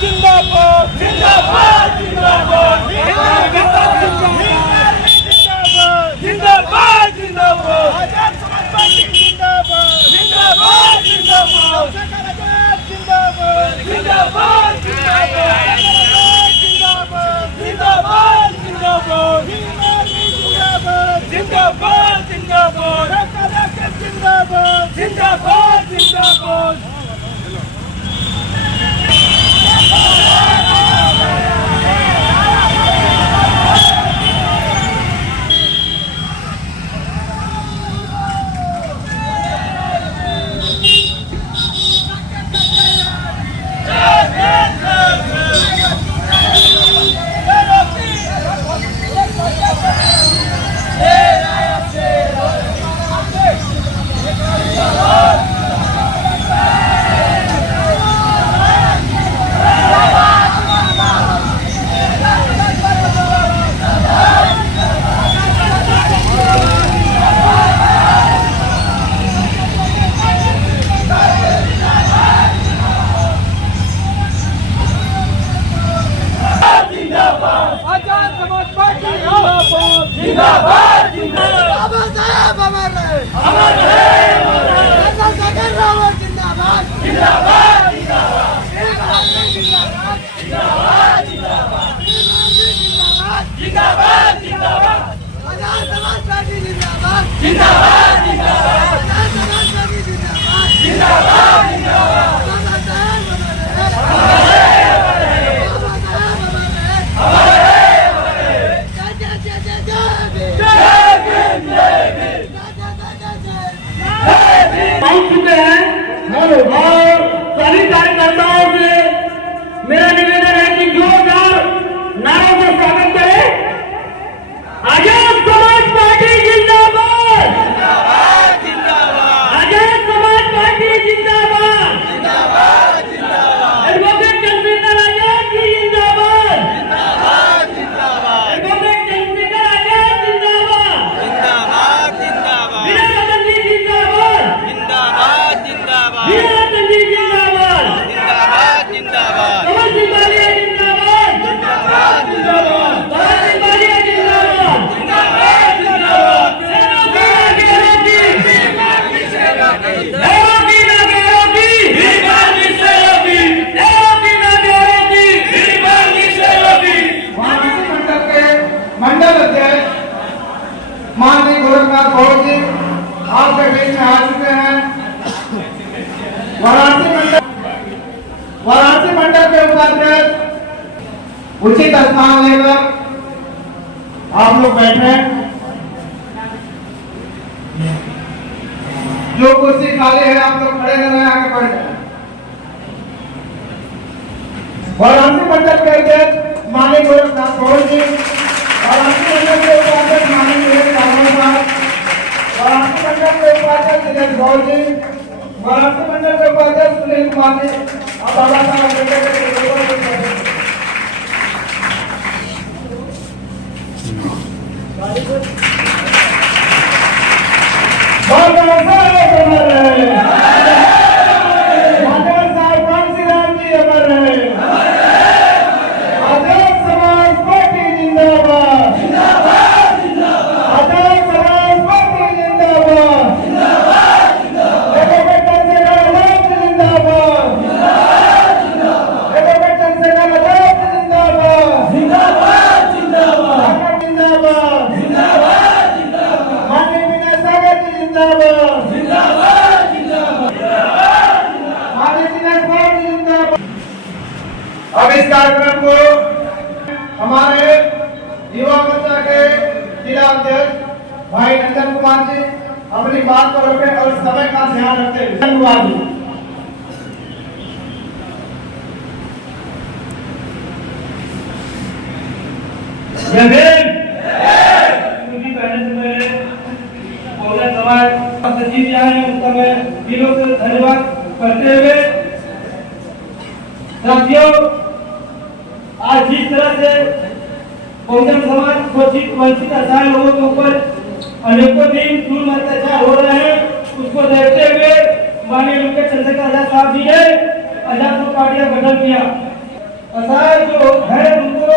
जिंदाबाद जिंदाबाद जिंदाबाद जिंदाबाद जिंदाबाद आजाद समाज पार्टी जिंदाबाद जिंदाबाद जिंदाबाद जिंदाबाद जिंदाबाद जिंदाबाद जिंदाबाद जिंदाबाद जिंदाबाद जिंदाबाद जिंदाबाद जिंदाबाद जिंदाबाद जिंदाबाद जिंदाबाद बाबा साहब अमर रहे जिंदाबाद जिंदाबाद जिंदाबाद जिंदाबाद जिंदाबाद जिंदाबाद आजाद समाज पार्टी जिंदाबाद जिंदाबाद जिंदाबाद आजाद समाज पार्टी जिंदाबाद जिंदाबाद जिंदाबाद बाबा साहब अमर रहे बाबा साहब अमर रहे पहुंच चुके हैं और सभी कार्यकर्ताओं से मेरा निवेदन है कि जोरदार नारों से स्वागत करें। आजाद समाज पार्टी जिंदाबाद आजाद समाज पार्टी जिंदाबाद एडवोकेट चंद्रशेखर आजाद जी जिंदाबाद एडवोकेट चंद्रशेखर आजाद जिंदाबाद वीरभद्र जी जिंदाबाद वीरभद्र जी जिंदाबाद कमल सिंह बालिया जिंदाबाद कमल सिंह बालिया जिंदाबाद मंडल अध्यक्ष माननीय गोरखनाथ गौड़ जी आपके बीच में आ चुके हैं। वाराणसी मंडल के उपाध्यक्ष उचित स्थान लेकर आप लोग बैठे। जो कुर्सी खाली है आप लोग खड़े न रहे, आगे बढ़ जाए। वाराणसी मंडल के अध्यक्ष माननीय गोरखनाथ गौड़ जी, वाराणसी मंडल के उपाध्यक्ष माननीय वाराणसी मंडल के उपाध्यक्ष दिनेश गौड़ जी, वाराणसी मंडल के उपाध्यक्ष सुनील कुमार जी, और बाबा साहब अम्बेडकर के अब इस कार्यक्रम को हमारे युवा मोर्चा के जिला अध्यक्ष भाई नंदन कुमार जी अपनी बात को रखें और समय का ध्यान रखते हुए धन्यवाद जी। सचिव यहाँ है उनका मैं दिलों से धन्यवाद करते हुए साथियों, आज जिस तरह से बहुजन समाज शोषित वंचित असहाय लोगों के ऊपर अनेकों दिन जुल्म अत्याचार हो रहे हैं, उसको देखते हुए माननीय चंद्रशेखर आजाद साहब जी ने आजाद पार्टी का गठन किया। असहाय जो है उनको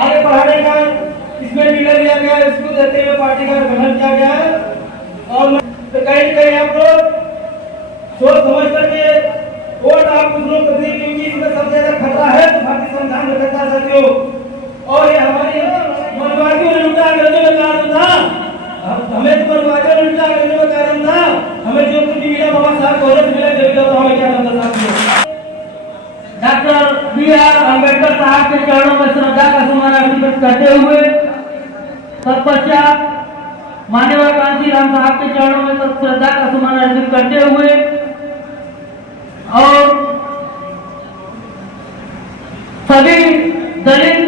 आगे बढ़ाने का इसमें निर्णय लिया गया है। इसको देते हुए पार्टी का गठन किया गया है और कहीं न कहीं आप लोग सोच समझ करके वोट आप कुछ लोग करने क्योंकि इसमें सबसे ज्यादा खतरा है भारतीय संविधान व्यवस्था साथियों। और ये हमारी मनवादियों ने लुटा करने का कारण था, हमें तो मनवादियों ने लुटा करने का कारण था, हमें जो कुछ मिला बाबा साहब को मिला देगा तो हमें क्या मिलता साथियों। Doctor B R. अम्बेडकर साहब के चरणों में श्रद्धा का सुमन अर्पित करते हुए तत्पश्चात माननीय कांशीराम साहब के चरणों में श्रद्धा का सुमन अर्पित करते हुए और सभी दलित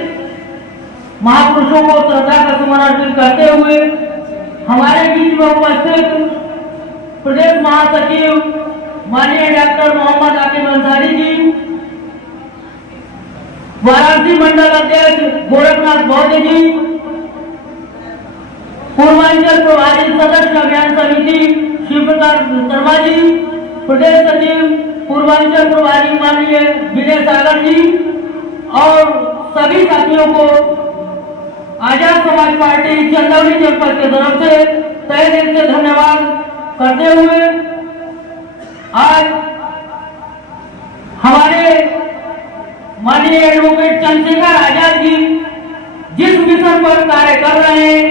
महापुरुषों को श्रद्धा का सुमन अर्पित करते हुए हमारे बीच में उपस्थित प्रदेश महासचिव माननीय डॉक्टर मोहम्मद आकिब अंसारी जी, वाराणसी मंडल अध्यक्ष गोरखनाथ बौद्ध जी, पूर्वांचल प्रभारी सदस्य अभियान समिति शिव प्रकाश शर्मा जी, प्रदेश सचिव पूर्वांचल प्रभारी माननीय विजय सागर जी और सभी साथियों को आजाद समाज पार्टी चंदौली जनपद की तरफ से तहे दिल से धन्यवाद करते हुए आज हमारे माननीय एडवोकेट चंद्रशेखर आजाद जी जिस मिशन पर कार्य कर रहे हैं,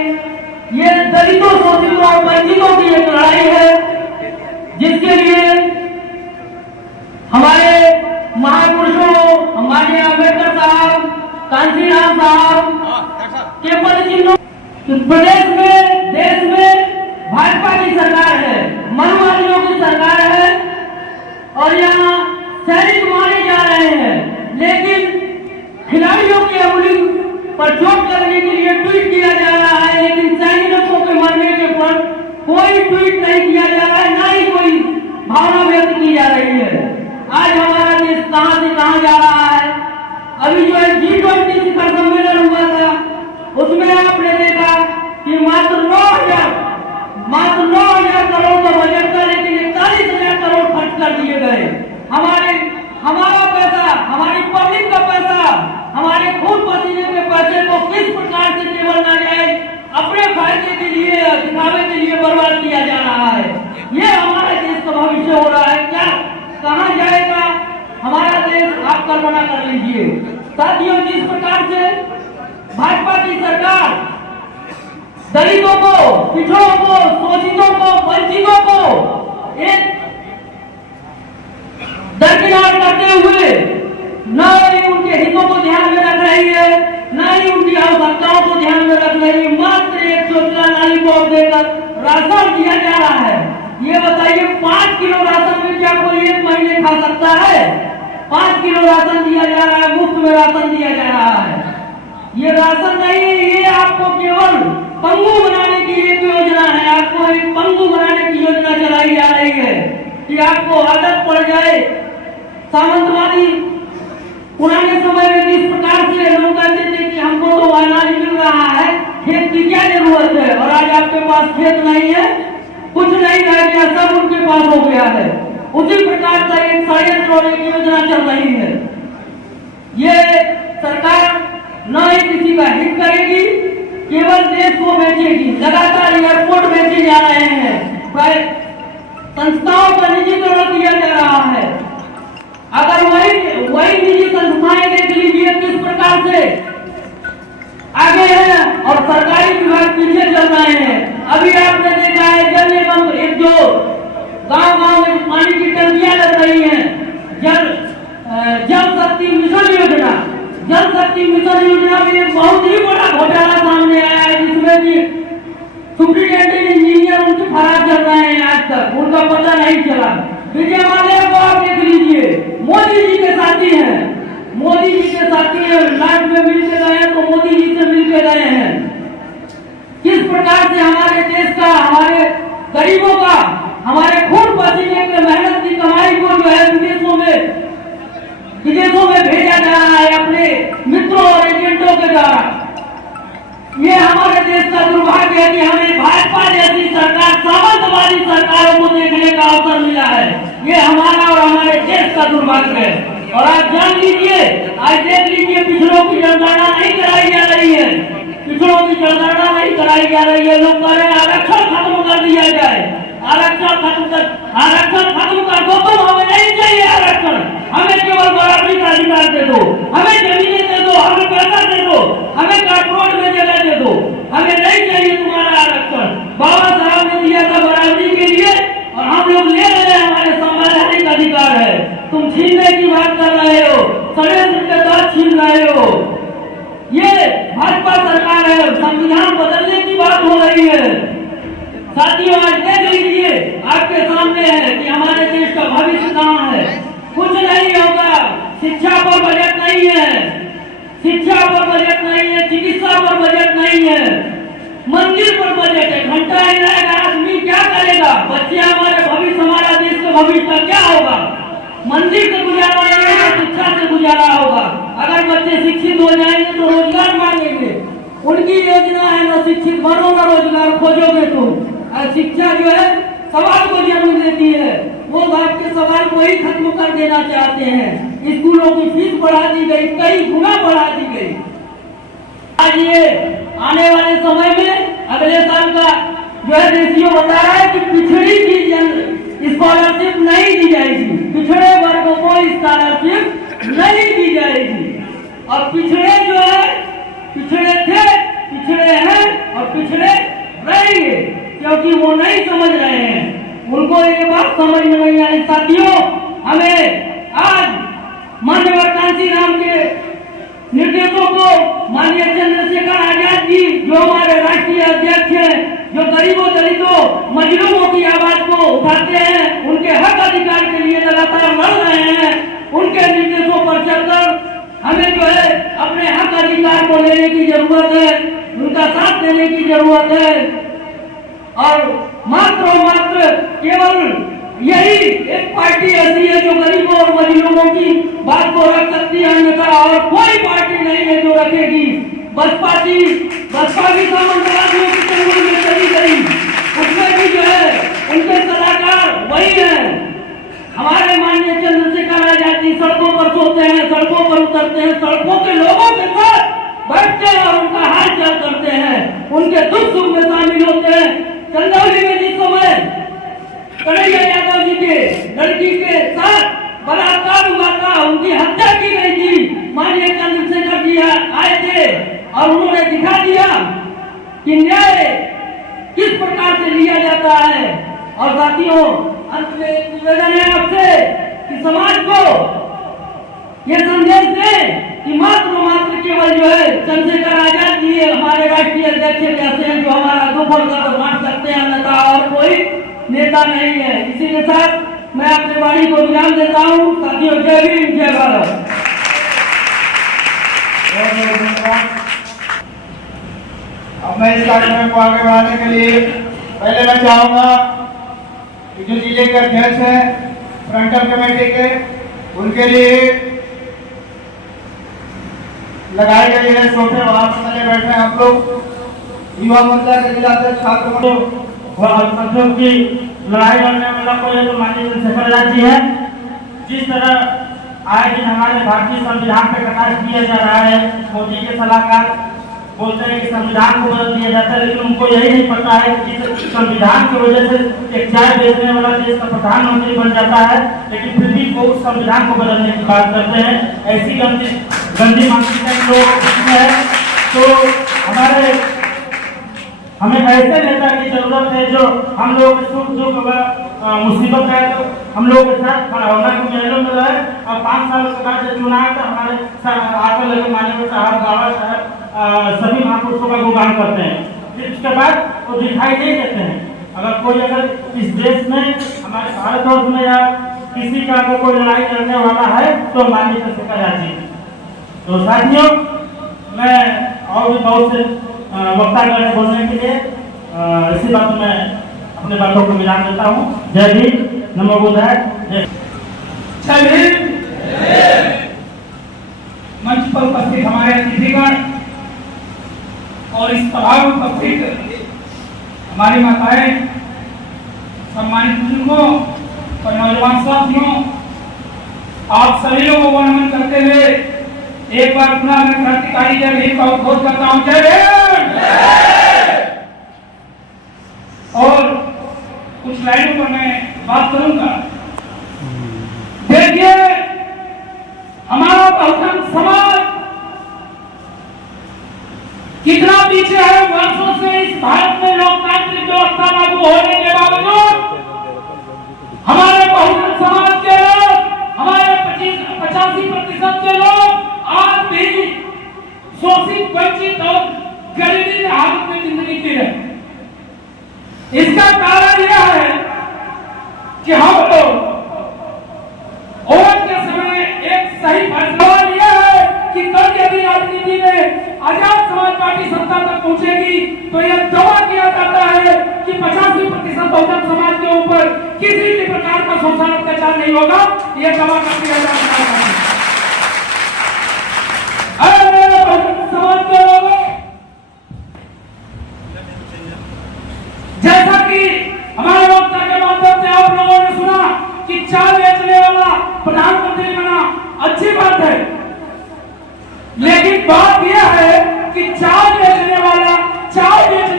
ये दलितों, शोषितों और वंचितों की एक लड़ाई है जिसके लिए हमारे महापुरुषों माननीय अम्बेडकर साहब, कांशीराम साहब के पद चिन्हों प्रदेश में, देश में भाजपा की सरकार है, मनवादियों की सरकार है और यहाँ सैनिक मारे जा रहे हैं, लेकिन खिलाड़ियों की अंगुली पर चोट करने के लिए ट्वीट किया जा रहा है, लेकिन सैनिकों के मरने के पर कोई ट्वीट नहीं किया जा रहा है, ना ही कोई भावना व्यक्त की जा रही है। आज हमारा देश कहां से कहां जा रहा है। अभी जो G20 शिखर सम्मेलन हुआ था उसमें आपने देखा कि मात्र 9,000 करोड़ का बजट था, लेकिन 41,000 करोड़ खर्च कर दिए गए। हमारा पैसा, हमारी पब्लिक का पैसा, हमारे खून पसीने के पैसे को किस प्रकार से केवल ना जाए अपने फायदे के लिए, दिखावे के लिए बर्बाद किया जा रहा है। ये हमारे देश का भविष्य हो रहा है। क्या कहां जाएगा हमारा देश, आप कल्पना कर लीजिए साथियों। जिस प्रकार से भाजपा की सरकार दलितों को, पिछड़ों को, शोषितों को, वंचितों को एक दरकिनार करते हुए न ही उनके हितों को ध्यान में रख रही है, न ही उनकी आवश्यकताओं को ध्यान में रख रही है, मात्र एक छोटा लॉलीपॉप देकर राशन दिया जा रहा है। ये बताइए 5 किलो राशन में क्या कोई एक महीने खा सकता है? 5 किलो राशन दिया जा रहा है, मुफ्त में राशन दिया जा रहा है। ये राशन नहीं है, ये आपको केवल पंगु बनाने की एक योजना है। आपको एक पंगु बनाने की योजना चलाई जा रही है कि आपको आदत पड़ जाए सामंतवादी। पुराने समय में जिस प्रकार से लोग कहते थे कि हमको तो अनाज मिल रहा है, खेत की क्या जरूरत है, और आज आपके पास खेत नहीं है, कुछ नहीं रह गया, सब उनके पास हो गया है। उसी प्रकार से एक षड्यंत्र और एक योजना चल रही है। ये सरकार न ही किसी का हित करेगी, केवल देश को बेचेगी। लगातार एयरपोर्ट बेचे जा रहे हैं, संस्थाओं का निजीकरण किया जा रहा है। अगर वही निजी संस्थाएं देख लीजिए किस प्रकार से आगे हैं और सरकारी विभाग पीछे चल रहे हैं। अभी आपने देखा है जल निगम, एक जो गांव-गांव में पानी की टंकियां लग रही हैं, जल शक्ति मिशन योजना, जल शक्ति मिशन योजना में एक बहुत ही बड़ा घोटाला सामने आया है, जिसमें कि सुप्रिंटेंडेंट इंजीनियर उनके फरार चल रहे हैं, आज तक उनका पता नहीं चला। विजय माल्या को आप देख लीजिए, मोदी जी के साथी हैं, मोदी जी के साथी हैं, लाइफ में मिल के गए हैं तो मोदी जी से मिल के गए हैं। किस प्रकार से हमारे देश का, हमारे गरीबों का, हमारे खून पसीने के मेहनत की कमाई को जो है विदेशों में भेजा जा रहा है अपने मित्रों और एजेंटों के द्वारा। ये हमारे देश का दुर्भाग्य है कि हमें भाजपा जैसी सरकार, सामंतवादी सरकारों को देखने का अवसर मिला है। ये हमारा और हमारे देश का दुर्भाग्य है। और आप जान लीजिए, आज आज देख लीजिए पिछड़ों की जनगणना नहीं कराई जा रही है, पिछड़ों की जनगणना नहीं कराई जा रही है। लोग कह रहे हैं आरक्षण खत्म कर दिया जाए, आरक्षण खत्म कर दो, तो हमें नहीं चाहिए आरक्षण, हमें केवल बराबरी का अधिकार दे दो, हमें जमीनें दे दो, हमें पैसा दे दो, हमें कार्पोरेट में जगह दे दो, हमें नहीं चाहिए तुम्हारा आरक्षण। बाबा साहब ने दिया था बराबरी के लिए और हम लोग ले रहे हैं, हमारे संवैधानिक अधिकार है। तुम छीनने की बात कर रहे हो, षड्यंत्र के तहत छीन रहे हो। ये भाजपा सरकार है, संविधान बदलने की बात हो रही है। साथियों आज देख लीजिए आपके सामने है कि हमारे देश का भविष्य कहाँ है। कुछ नहीं होगा, शिक्षा पर बजट नहीं है, शिक्षा पर बजट नहीं है, चिकित्सा पर बजट नहीं है, मंदिर पर बजट है। घंटा ही रहेगा, आदमी क्या करेगा? बच्चे हमारे भविष्य, हमारा देश का भविष्य का क्या होगा? मंदिर से गुजारा नहीं होगा, शिक्षा से गुजारा होगा। अगर बच्चे शिक्षित हो जाएंगे तो रोजगार मांगेंगे, उनकी योजना है न शिक्षित बनो न रोजगार खोजोगे तुम। शिक्षा जो है सवाल को जन्म देती है, वो आपके सवाल को ही खत्म कर देना चाहते हैं। स्कूलों की फीस बढ़ा दी गई, कई गुना बढ़ा दी गई। आज ये आने वाले समय में अगले साल का जो है रेशियो बता रहा है कि पिछड़ी की स्कॉलरशिप नहीं दी जाएगी, पिछड़े वर्गों को स्कॉलरशिप नहीं दी जाएगी। और पिछड़े जो है, पिछड़े थे, पिछड़े हैं और पिछड़े रहेंगे, क्योंकि वो नहीं समझ रहे हैं, उनको ये बात समझ में नहीं आई। साथियों हमें आज माननीय कांसी राम के निर्देशों को माननीय चंद्रशेखर आजाद जी जो हमारे राष्ट्रीय अध्यक्ष हैं, जो गरीबों दलितों मजलूमों की आवाज को उठाते हैं, उनके हक अधिकार के लिए लगातार लड़ रहे हैं, उनके निर्देशों पर चलकर हमें जो है अपने हक अधिकार को लेने की जरूरत है, उनका साथ देने की जरूरत है। और मात्र केवल यही एक पार्टी ऐसी है जो गरीबों और मजलूमों की बात को रख सकती है, अन्यथा और कोई पार्टी नहीं है जो रखेगी। बसपा भी सामंतराजियों की चंगुल में चली गई, उसमें भी जो है उनके सलाहकार वही है। हमारे माननीय चंद्रशेखर आजाद जी सड़कों पर सोते हैं, सड़कों पर उतरते हैं, सड़कों के लोगों के साथ बैठते हैं और उनका हाल चाल करते हैं, उनके दुख सुख में शामिल होते हैं। चंदौली में जिस समय कन्हैया यादव जी के लड़की के साथ बलात्कार हुआ था, उनकी हत्या की गई थी, माननीय चंद्रशेखर जी आए थे और उन्होंने दिखा दिया कि न्याय किस प्रकार से लिया जाता है। और साथियों अंत में निवेदन है आपसे कि समाज को ये संदेश दें कि मात्र केवल जो है चंद्रशेखर आजाद जी हमारे राष्ट्रीय अध्यक्ष जैसे हैं जो हमारा दुख और दर्द बांट सकते हैं, अन्यथा और कोई नेता नहीं है। इसी के साथ मैं अपने वाणी को विराम देता हूँ। साथियों जय भीम, जय भारत। अब मैं इस कार्यक्रम को आगे बढ़ाने के लिए पहले मैं चाहूंगा कि जो जिले के अध्यक्ष हैं फ्रंटल कमेटी के, उनके लिए लगाए गए हैं सोफे, वहां पर चले बैठे हैं हम लोग। युवा मोर्चा के जिला अध्यक्ष छात्र अल्पसंख्यकों की लड़ाई लड़ने वाला कोई तो माननीय चंद्रशेखर आजाद जी है। जिस तरह आए दिन हमारे भारतीय संविधान पर प्रकाश किया जा रहा है, मोदी के सलाहकार बोलते हैं कि संविधान को बदल दिया जाता है, लेकिन उनको यही नहीं पता है कि जिस संविधान की वजह से एक चाय बेचने वाला देश का प्रधानमंत्री बन जाता है, लेकिन फिर भी वो उस संविधान को बदलने की बात करते हैं। ऐसी गंदी मानसिकता लोग है, तो हमें ऐसे नेता की जरूरत है जो हम लोग सुख दुख मुसीबत है तो हम लोग के साथ खड़ा होना की महलों में रहे। और 5 साल के बाद जब चुनाव था हमारे आकर लगे माननीय साहब, बाबा साहब सभी महापुरुषों का गुणगान करते हैं, फिर उसके बाद वो दिखाई नहीं देते हैं। अगर इस देश में हमारे भारतवर्ष में या किसी का अगर कोई लड़ाई लड़ने वाला है तो माननीय चंद्रशेखर आजाद जी। तो साथियों मैं और भी बहुत से वक्ता गण बोलने के लिए इसी बात में अपने बातों को विराम देता हूँ। जय भीम, नमो बुद्धाय, जय भीम। मंच पर उपस्थित हमारे अतिथिगण और इस सभा में उपस्थित हमारी माताएं, सम्मानित बुजुर्गों और नौजवान साथियों, आप सभी लोगों को नमन करते हुए एक बार पुनः मैं क्रांतिकारी जय भीम का उद्घोष करता हूं। जय भीम। और कुछ लाइनों पर मैं बात करूंगा। देखिए, हमारा बहुजन समाज कितना पीछे है। वर्षों से इस भारत में लोकतांत्रिक व्यवस्था लागू होने के बावजूद हमारे बहुजन समाज के लोग, हमारे 85% के लोग आज भी शोषित, वंचित और गरीबी के हालत में जिंदगी जी रहे। इसका कारण यह है कि हम लोग वोट के समय एक सही फैसला लिया है कि कल यदि राजनीति में आजाद समाज पार्टी सत्ता तक पहुंचेगी तो यह दावा किया जाता है कि 85% बहुजन समाज के ऊपर किसी भी प्रकार का शोषण अत्याचार नहीं होगा। यह दावा कर दिया जाता है। बहुजन समाज के लोगों, जैसा कि हमारे वक्ता के माध्यम से आप लोगों ने सुना कि चाय बेचने वाला प्रधानमंत्री बना, अच्छी बात है, लेकिन बात यह है कि चाय बेचने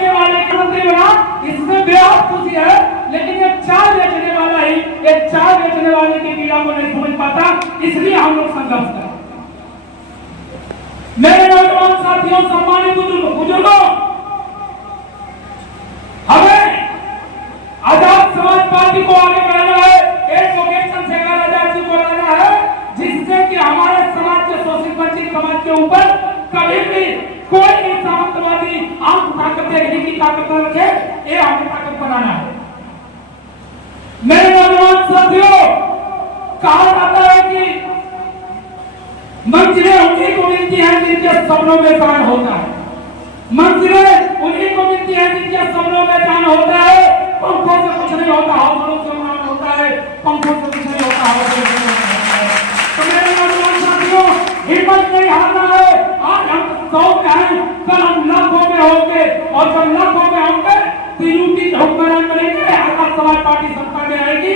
वाले मंत्री बना, इसमें बेहद खुशी है, लेकिन ये चाय बेचने वाला ही ये चाय बेचने वाले की पीड़ा को नहीं समझ पाता, इसलिए हम लोग संघर्ष कर। मेरे नौजवान साथियों, सम्मानित बुजुर्गों, हमें आजाद समाज पार्टी को आगे बढ़ाना है। एडवोकेट चंद्रशेखर आजाद जी को लाना है, जिससे कि हमारे समाज के शोषित वंचित समाज के ऊपर कभी भी कोई भी सामंतवादी आंख ताकत की ताकत न रखे। ये हमें ताकत बनाना है। मेरे नौजवान साथियों, कहा जाता है कि मंजिलें उन्हीं को मिलती हैं जिनके सपनों में जान होता है। मंजिलें उन्हीं को मिलती हैं जिनके सपनों में जान होता है। पंखों से कुछ नहीं होता, हौसलों से उड़ान होता है। पंखों से कुछ नहीं होता, हौसलों से उड़ान होता है। तो मेरे नौजवान साथियों, हिम्मत नहीं हारना है। आज हम 100 में हैं, कल हम लाखों में होंगे, और जब लाखों में होंगे तो यूपी के हुक्मरान बनेंगे, आजाद समाज पार्टी सत्ता में आएगी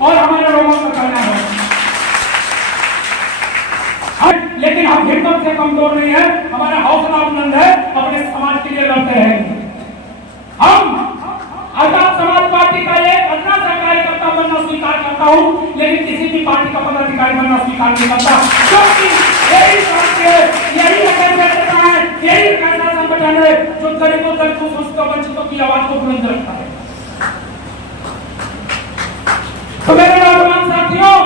और हमारे लोगों का कहना है। लेकिन हम हिम्मत से कमजोर नहीं है, हमारा हौसला बुलंद है, अपने समाज के लिए लड़ते हैं। हम आजाद समाज पार्टी का एक अदना सा कार्यकर्ता बनना स्वीकार करता हूं, लेकिन किसी भी पार्टी का पदाधिकारी बनना स्वीकार नहीं करता, क्योंकि यही पार्टी है, यही एक ऐसा संगठन है जो गरीबों, दलितों, शोषितों, वंचितों की आवाज को बुलंद रखता है। तो मेरे नौजवान साथियों,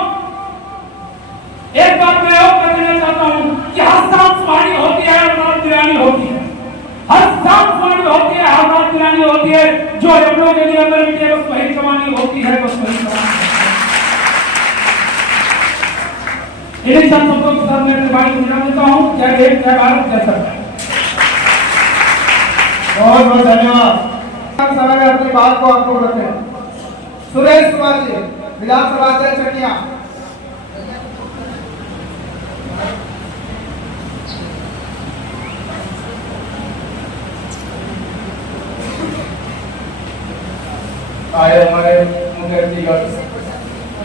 एक बात मैं और कहना चाहता हूं कि हर सांस वाणी होती है और रात बिरानी होती है। हर सांस वाणी होती है, हर रात बिरानी होती है। जो हम लोग के लिए अंदर मिटे बस वही जवानी होती है, बस वही जवानी। इन्हीं चंद शब्दों के साथ मैं अपनी वाणी को विराम देता हूं। जय हिंद, जय भारत, जय सरकार। बहुत बहुत धन्यवाद। समय में अपनी बात को आपको रखते हैं। सुरेश कुमार जी, विधानसभा अध्यक्ष चटिया। आए हमारे मुख्य अतिथि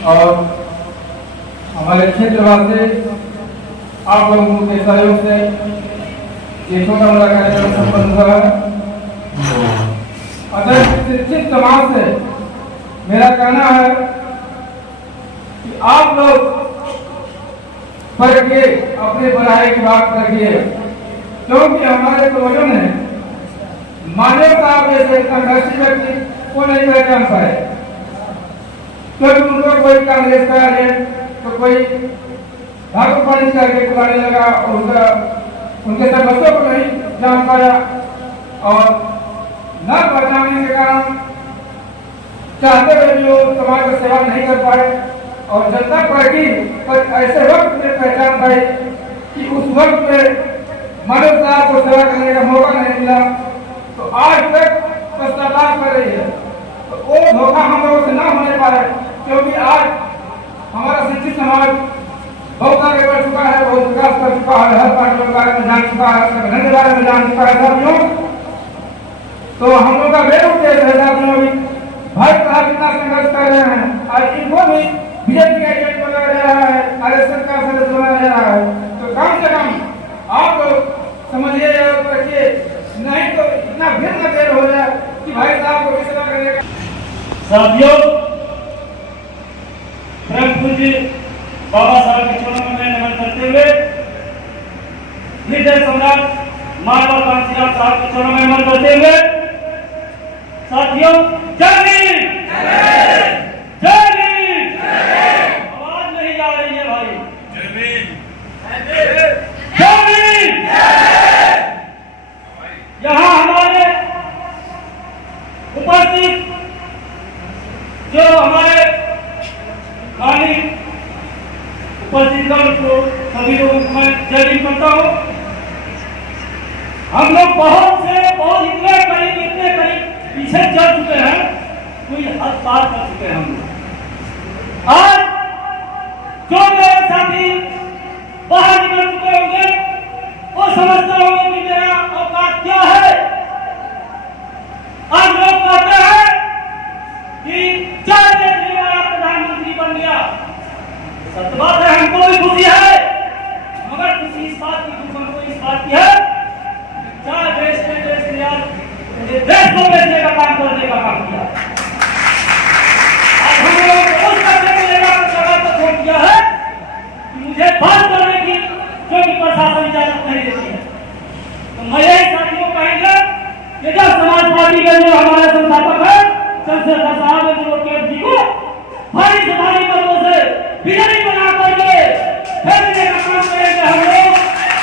और हमारे क्षेत्रवासी, आप लोगों के सहयोग से ये छोटा मोटा कार्यक्रम संपन्न हुआ है। अगर शिक्षित समाज से मेरा कहना है कि आप लोग पढ़िए, अपनी पढ़ाई की बात रखिए, क्योंकि हमारे पूर्वजों ने मानवता जैसे संघर्षी व्यक्ति को नहीं पहचान पाए, क्योंकि उनको कोई कांग्रेस का एजेंट तो कोई ठाकुर पानी करके पुराने लगा और उनके सबों को नहीं जान पाया, और न पहचानने के कारण चाहते हुए भी वो समाज का सेवा नहीं कर पाए। और जनता पार्टी पर ऐसे वक्त में पहचान पाई कि उस वक्त में मानवता को सेवा करने का मौका नहीं मिला, तो आज तक पश्चाताप कर रही है। तो वो धोखा हम लोगों से ना होने पाए, क्योंकि आज हमारा शिक्षित समाज बहुत आगे बढ़ चुका है, बहुत विकास कर चुका है, हर पार्टी के बारे में जान चुका है, संगठन के बारे में जान चुका है साथियों। तो हम लोग का बेहद उद्देश्य है साथियों, भाई साहब कितना संघर्ष कर रहे हैं, आज इनको भी बीजेपी का एजेंट बनाया जा रहा है, आरएसएस का सदस्य बनाया जा रहा है, तो कम से कम साथियों, परम पूज्य बाबा साहब के चरणों में नमन करते हुए हृदय सम्राट महात्मा कांशीराम साहब के चरणों में नमन करते हुए साथियों, जय भीम, जय भीम। आवाज नहीं आ रही है भाई। जय भीम, जय भीम। यहाँ हमारे उपस्थित जो हमारे माननीय उपस्थितगण को सभी लोगों को मैं जय भीम करता हूँ। हम लोग बहुत इतने करीब पीछे चल चुके हैं, कोई हद पार कर चुके हैं हम लोग। आज जो मेरे साथी बाहर निकल चुके होंगे वो समझते होंगे कि मेरा औकात क्या है। आज लोग कहते हैं कि चाय बेचने वाला प्रधानमंत्री बन गया। सत्य बात है, हमको भी खुशी है, मगर खुशी इस बात की, दुख हमको इस बात की है, चाय बेचने आज देश को बेचने का काम करने का काम किया। आज हम लोग उस करने को लेकर जगह पर छोड़ दिया है कि मुझे बंद करने की जो कि प्रशासन इजाजत नहीं देती है। तो मैं यही साथियों कहेंगे कि जब समाज पार्टी के जो हमारे संस्थापक है चंद्रशेखर साहब जी को भारी से भारी पदों से विजयी बना करके फेंकने का काम करेंगे हम लोग,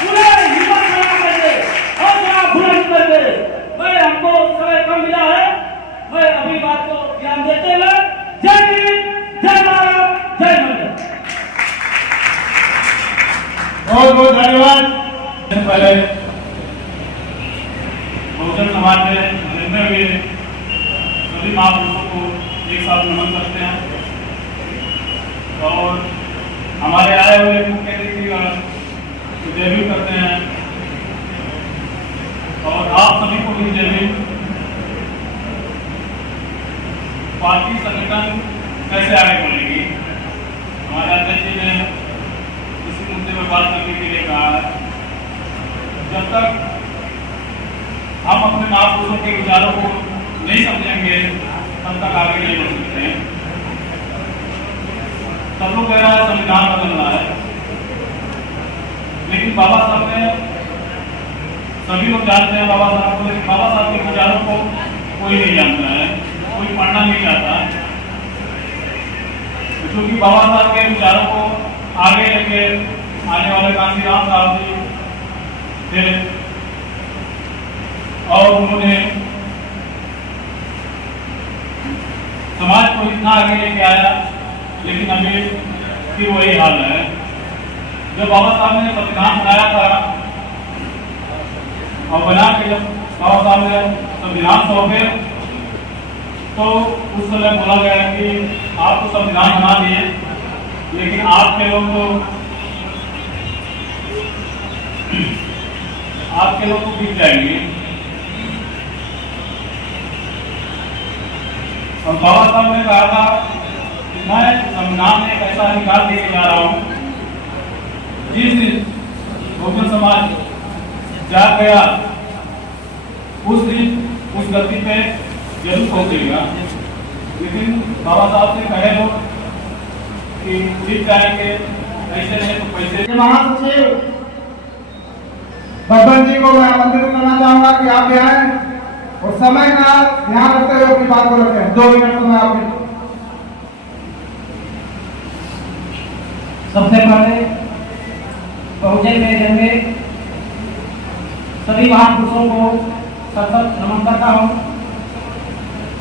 पूरे हिम्मत बना करके और जरा बुलंद करके। मैं हमको समय कम मिला है, मैं अभी बात को ध्यान देते हुए जय भीम, जय भारत, जय मंदिर। बहुत बहुत धन्यवाद। पहले बहुजन समाज में रहते हुए सभी महापुरुषों को एक साथ नमन करते हैं और हमारे आए हुए मुख्य अतिथि को जय भीम करते हैं और आप सभी को भी जय भीम। पार्टी संगठन कैसे आगे बढ़ेगी, हमारे अध्यक्ष जी ने इसी मुद्दे पर बात करने के लिए कहा है। जब तक हम अपने महापुरुषों के विचारों को नहीं समझेंगे तब तक आगे नहीं बढ़ सकते हैं। सब लोग कह रहा है संविधान बदल रहा है, लेकिन बाबा साहब ने, सभी लोग जानते हैं बाबा साहब को, लेकिन बाबा साहब के विचारों को कोई नहीं जानता है, कोई पढ़ना नहीं चाहता। क्योंकि बाबा साहब के विचारों को आगे लेके आने वाले कांशीराम साहब जी थे और उन्होंने समाज को इतना आगे लेके आया, लेकिन अभी फिर वही हाल है। जब बाबा साहब ने संविधान बनाया था और बना के जब बाबा साहब ने संविधान सौंपे तो उस समय बोला गया कि आप तो संविधान बना दिए, लेकिन आपके लोग तो बीत जाएंगे। और बाबा साहब ने कहा था कि मैं संविधान में एक ऐसा अधिकार देके जा रहा हूँ जिस दिन बहुजन समाज जाग गया उस दिन उस गति पे जरूर पहुंचेगा। लेकिन बाबा साहब से कहे लोग कि जीत जाएंगे, ऐसे नहीं तो पैसे। महासचिव बब्बन जी को मैं आमंत्रित करना चाहूंगा कि आप भी आए और समय का ध्यान रखते हुए अपनी बात को रखें। 2 मिनट में आपकी। सबसे पहले बहुजन में जन्मे सभी महापुरुषों को सतत नमन करता हूँ।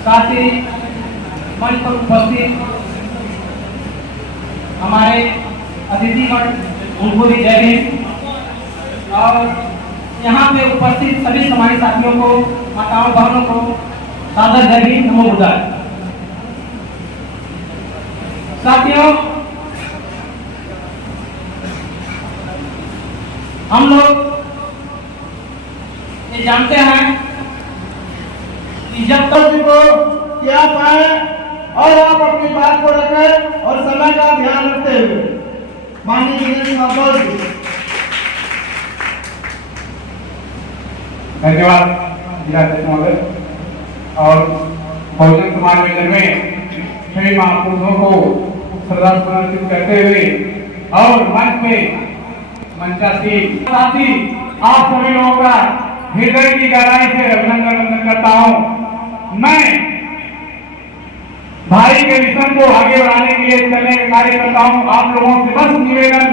साथ ही मंच पर उपस्थित हमारे अतिथिगण उनको भी जय भीम और यहाँ पे उपस्थित सभी समाजी साथियों को, माताओं बहनों को सादर जय भीम, नमो बुद्धाय। साथियों, हम लोग ये जानते हैं कि जब तक को क्या पाए और आप अपनी बात को रखें और समय का ध्यान रखते हुए माननीय संतोष जी। धन्यवाद जिला अध्यक्ष महोदय और बहुजन समाज में जन्मे कई महापुरुषों को श्रद्धांजलि अर्पित करते हुए और मंच पे मंचासीन साथी आप सभी लोगों का हृदय की गहराई से अभिनंदन करता हूं। मैं भाई के मिशन को आगे बढ़ाने के लिए चलने का कार्य करता हूं। आप लोगों से बस निवेदन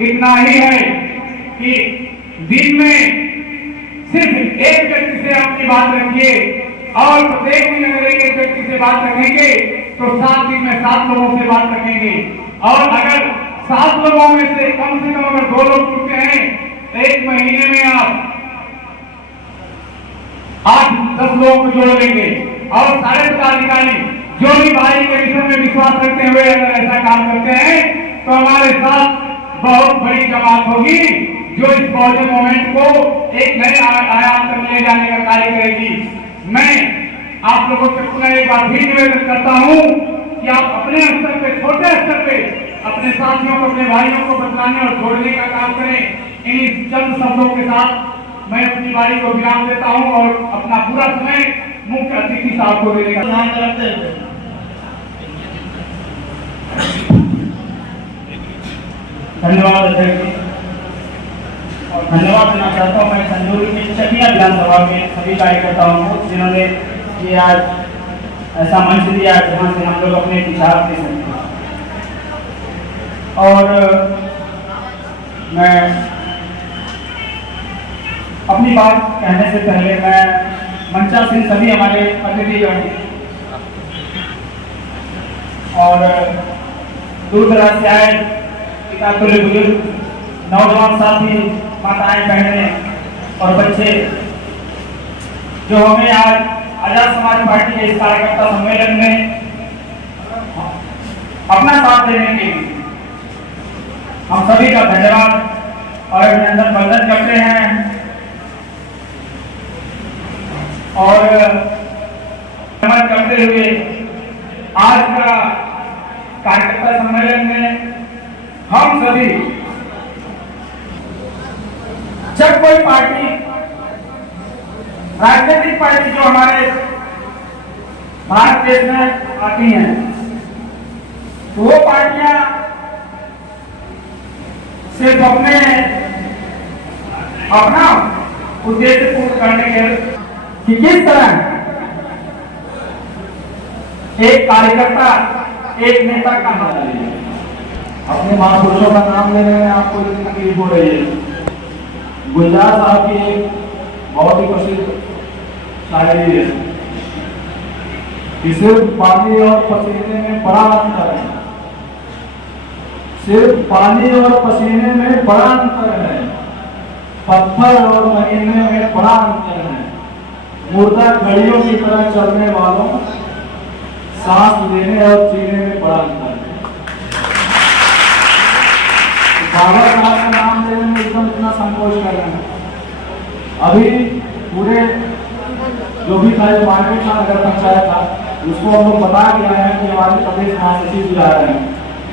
इतना ही है कि दिन में सिर्फ एक व्यक्ति से अपनी बात रखिए और प्रत्येक दिन अगर एक व्यक्ति से बात रखेंगे तो 7 दिन में 7 लोगों से बात रखेंगे और अगर 7 लोगों में से कम अगर 2 लोग जुड़ते हैं तो 1 महीने में आप 8-10 लोगों को जोड़ लेंगे और सारे पदाधिकारी जो भी भाई के मिशन में विश्वास रखते हुए अगर ऐसा काम करते हैं तो हमारे साथ बहुत बड़ी जमात होगी जो इस बहुजन मूवमेंट को एक नए आयाम तक ले जाने का कार्य करेगी। मैं आप लोगों से पुनः एक बार फिर निवेदन करता हूं कि आप अपने स्तर पे, छोटे स्तर पे अपने साथियों को, अपने भाइयों को बतलाने और जोड़ने का काम करें। इन चंद शब्दों के साथ मैं अपनी बारी को विराम देता हूं और अपना पूरा समय मुख्य अतिथि साहब को देने का धन्यवाद अध्यक्ष जी। और धन्यवाद देना चाहता हूँ मैं संजौली के चकिया विधानसभा में सभी कार्यकर्ताओं को जिन्होंने ये आज ऐसा मंच दिया जहाँ से हम लोग अपने विचार दे सकते हैं। और मैं अपनी बात कहने से पहले मैं मंचासीन सभी हमारे अतिथिगण और दूर दराज से आए एकातुल्य बुजुर्ग, नौजवान साथी, माताएं, बहनें और बच्चे जो हमें आज आजाद समाज पार्टी के इस कार्यकर्ता सम्मेलन में अपना साथ देने के लिए हम सभी का धन्यवाद और अभिनंदन वंदन करते हैं। और नमन करते हुए आज का कार्यकर्ता सम्मेलन में हम सभी, जब कोई पार्टी, राजनीतिक पार्टी जो हमारे भारत देश में आती हैं तो वो पार्टियां सिर्फ अपना उद्देश्य पूर्ण करने के कि किस तरह एक कार्यकर्ता, एक नेता का अपने महापुरुषों का नाम ले रहे हैं, आपको इतनी तकलीफ हो रही है। गुलजार साहब की एक बहुत ही प्रसिद्ध शायरी है कि सिर्फ पानी और पसीने में बड़ा अंतर है, सिर्फ पानी और पसीने में बड़ा अंतर है, पत्थर और महीने में बड़ा अंतर है, मुर्दा घड़ियों की तरह चलने वालों सांस लेने और जीने में बड़ा अंतर है। बाबा साहब का नाम लेने में एकदम इतना संकोच कर रहे हैं। अभी पूरे जो भी था मार्केट का नगर पंचायत था उसको हम लोग बता के आए हैं कि हमारे प्रदेश महासचिव जी आ रहे हैं,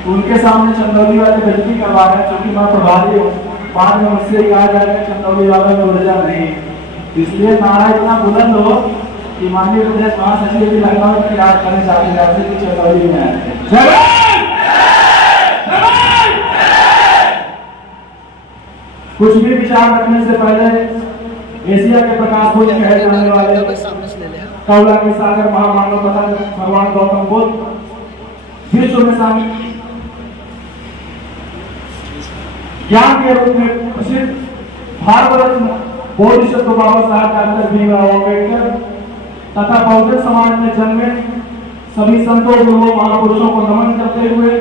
तो उनके सामने चंदौली वाले बेइज्जती करवा रहे हैं क्योंकि मैं प्रभारी हूँ। बाद में मुझसे कहा जा रहा है चंदौली वालों में उलझा नहीं, इसलिए नारा इतना बुलंद हो कि माननीय प्रदेश महासचिव भी लखनऊ में याद करने चाहते कि चंदौली में आए। कुछ भी विचार रखने से पहले एशिया के प्रकाश पुंज कहे जाने वाले कौला के सागर महामानव पतन भगवान गौतम बुद्ध विश्व में शामिल ज्ञान के रूप में प्रसिद्ध भारत रत्न बोधिसत्व बाबा साहब डॉक्टर भीमराव अम्बेडकर तथा बहुजन समाज में जन्मे सभी संतों, गुरुओं, महापुरुषों को नमन करते हुए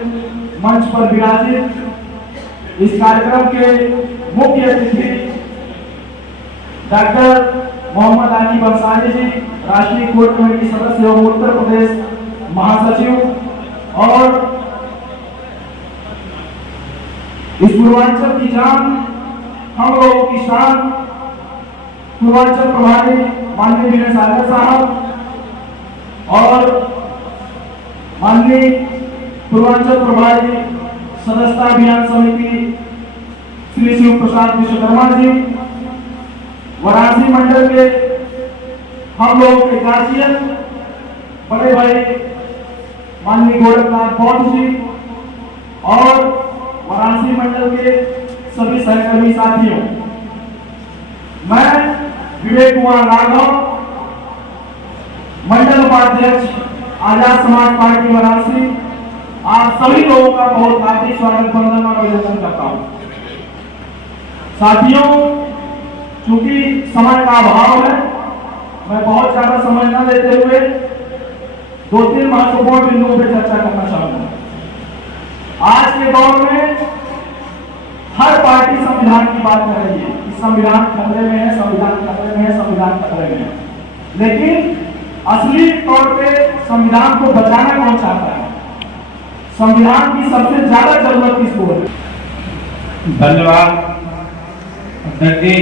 मंच पर विराजित इस कार्यक्रम के मुख्य अतिथि डॉक्टर मोहम्मद आनी बंसाली जी, राष्ट्रीय कोर कमेटी सदस्य एवं उत्तर प्रदेश महासचिव, और इस पूर्वांचल की जान, हम लोगों की शान, पूर्वांचल प्रभारी माननीय विनय सागर साहब और माननीय पूर्वांचल प्रभारी सदस्यता अभियान समिति श्री शिव प्रसाद विश्वकर्मा जी, वाराणसी मंडल के हम लोग के गार्जियन, बड़े भाई माननीय गोरखनाथ पौध जी और वाराणसी मंडल के सभी सहकर्मी साथियों, मैं विवेक कुमार राघव, मंडल उपाध्यक्ष आजाद समाज पार्टी वाराणसी, आप सभी लोगों का बहुत हार्दिक स्वागत वंदन और अभिनंदन करता हूं। साथियों, चूंकि समय का अभाव है, मैं बहुत ज्यादा समय न लेते हुए 2-3 महत्वपूर्ण बिंदुओं पर चर्चा करना चाहूंगा। आज के दौर में हर पार्टी संविधान की बात कर रही है कि संविधान खतरे में है, संविधान खतरे में है, संविधान खतरे में है, लेकिन असली तौर पे संविधान को बचाना कौन चाहता है? संविधान की सबसे ज्यादा जरूरत किसको है? धन्यवाद अध्यक्ष जी।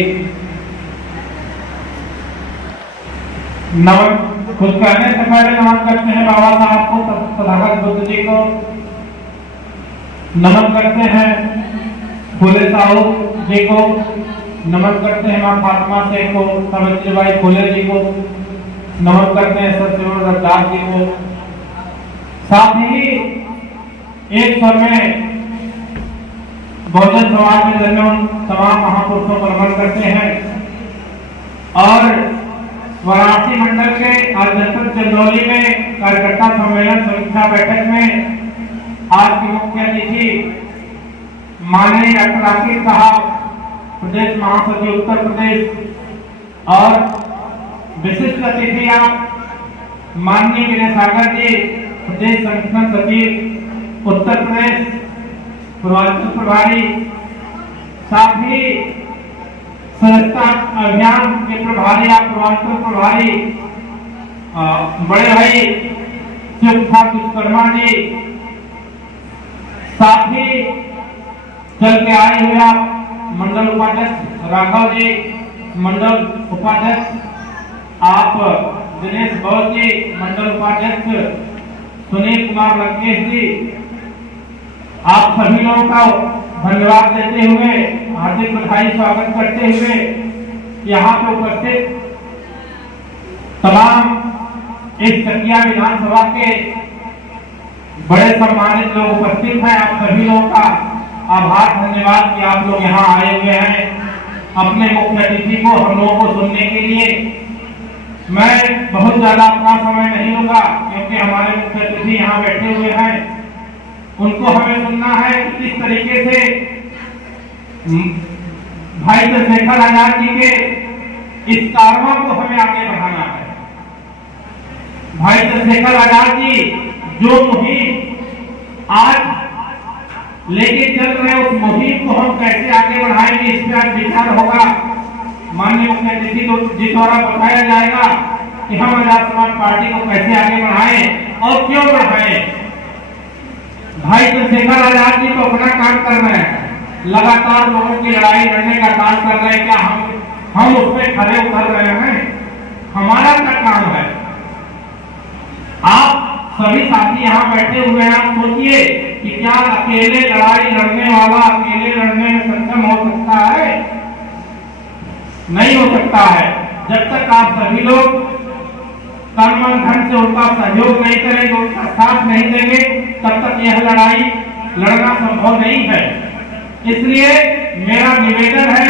नमन कुछ कहने से पहले नमन करते हैं बाबा साहब को, तथागत बुद्ध जी को नमन करते हैं, फुले साहू जी को नमन करते हैं, मां फातिमा शेख को, सावित्रीबाई फुले जी को नमन करते हैं, सत्यव्रत रविदास जी को। साथ ही एक स्वर में बहुजन समाज में जन्मे उन तमाम महापुरुषों पर नमन करते हैं और वाराणसी मंडल के आज जनपद चंदौली में कार्यकर्ता सम्मेलन समीक्षा बैठक में आज की मुख्य अतिथि माननीय डॉक्टर आकिब साहब, प्रदेश महासचिव उत्तर प्रदेश, और विशिष्ट अतिथि आप माननीय विनय सागर जी, प्रदेश संगठन सचिव उत्तर प्रदेश पूर्वांचल प्रभारी, साथ ही स्वच्छता अभियान के प्रभारी आप पूर्वांचल प्रभारी बड़े भाई शिव प्रसाद विश्वकर्मा जी, साथ ही चल के आए हुए आप मंडल उपाध्यक्ष राघव जी, मंडल उपाध्यक्ष आप दिनेश गौर जी, मंडल उपाध्यक्ष सुनील कुमार लंकेश जी, आप सभी लोगों का धन्यवाद देते हुए, हार्दिक बधाई स्वागत करते हुए यहाँ पे उपस्थित तमाम इस चकिया विधानसभा के बड़े सम्मानित लोग उपस्थित हैं, आप सभी लोगों का आभार धन्यवाद कि आप लोग यहाँ आए हुए हैं अपने मुख्य अतिथि को हम लोगों को सुनने के लिए। मैं बहुत ज्यादा अपना समय नहीं लूंगा क्योंकि हमारे मुख्य अतिथि यहाँ बैठे हुए हैं, उनको हमें सुनना है कि किस तरीके से भाई चंद्रशेखर आजाद जी के इस कारवां को हमें आगे बढ़ाना है। भाई चंद्रशेखर आजाद जी जो मुहिम आज लेके चल रहे उस मुहिम को हम कैसे आगे बढ़ाएंगे, इस पर आज विचार होगा। माननीय मुख्य अतिथि जी द्वारा बताया जाएगा कि हम आजाद समाज पार्टी को कैसे आगे बढ़ाएं और क्यों बढ़ाएं। भाई चंद्रशेखर आजाद जी तो अपना काम कर रहे हैं, लगातार लोगों की लड़ाई लड़ने का काम कर रहे हैं, क्या हम उसमें खड़े उतर रहे हैं? हमारा क्या काम है? आप सभी साथी यहाँ बैठे हुए हैं, आप सोचिए कि क्या अकेले लड़ाई लड़ने वाला अकेले लड़ने में सक्षम हो सकता है? नहीं हो सकता है। जब तक आप सभी लोग तन मन धन से उनका सहयोग नहीं करेंगे, उनका साथ नहीं देंगे, तब तक यह लड़ाई लड़ना संभव नहीं है। इसलिए मेरा निवेदन है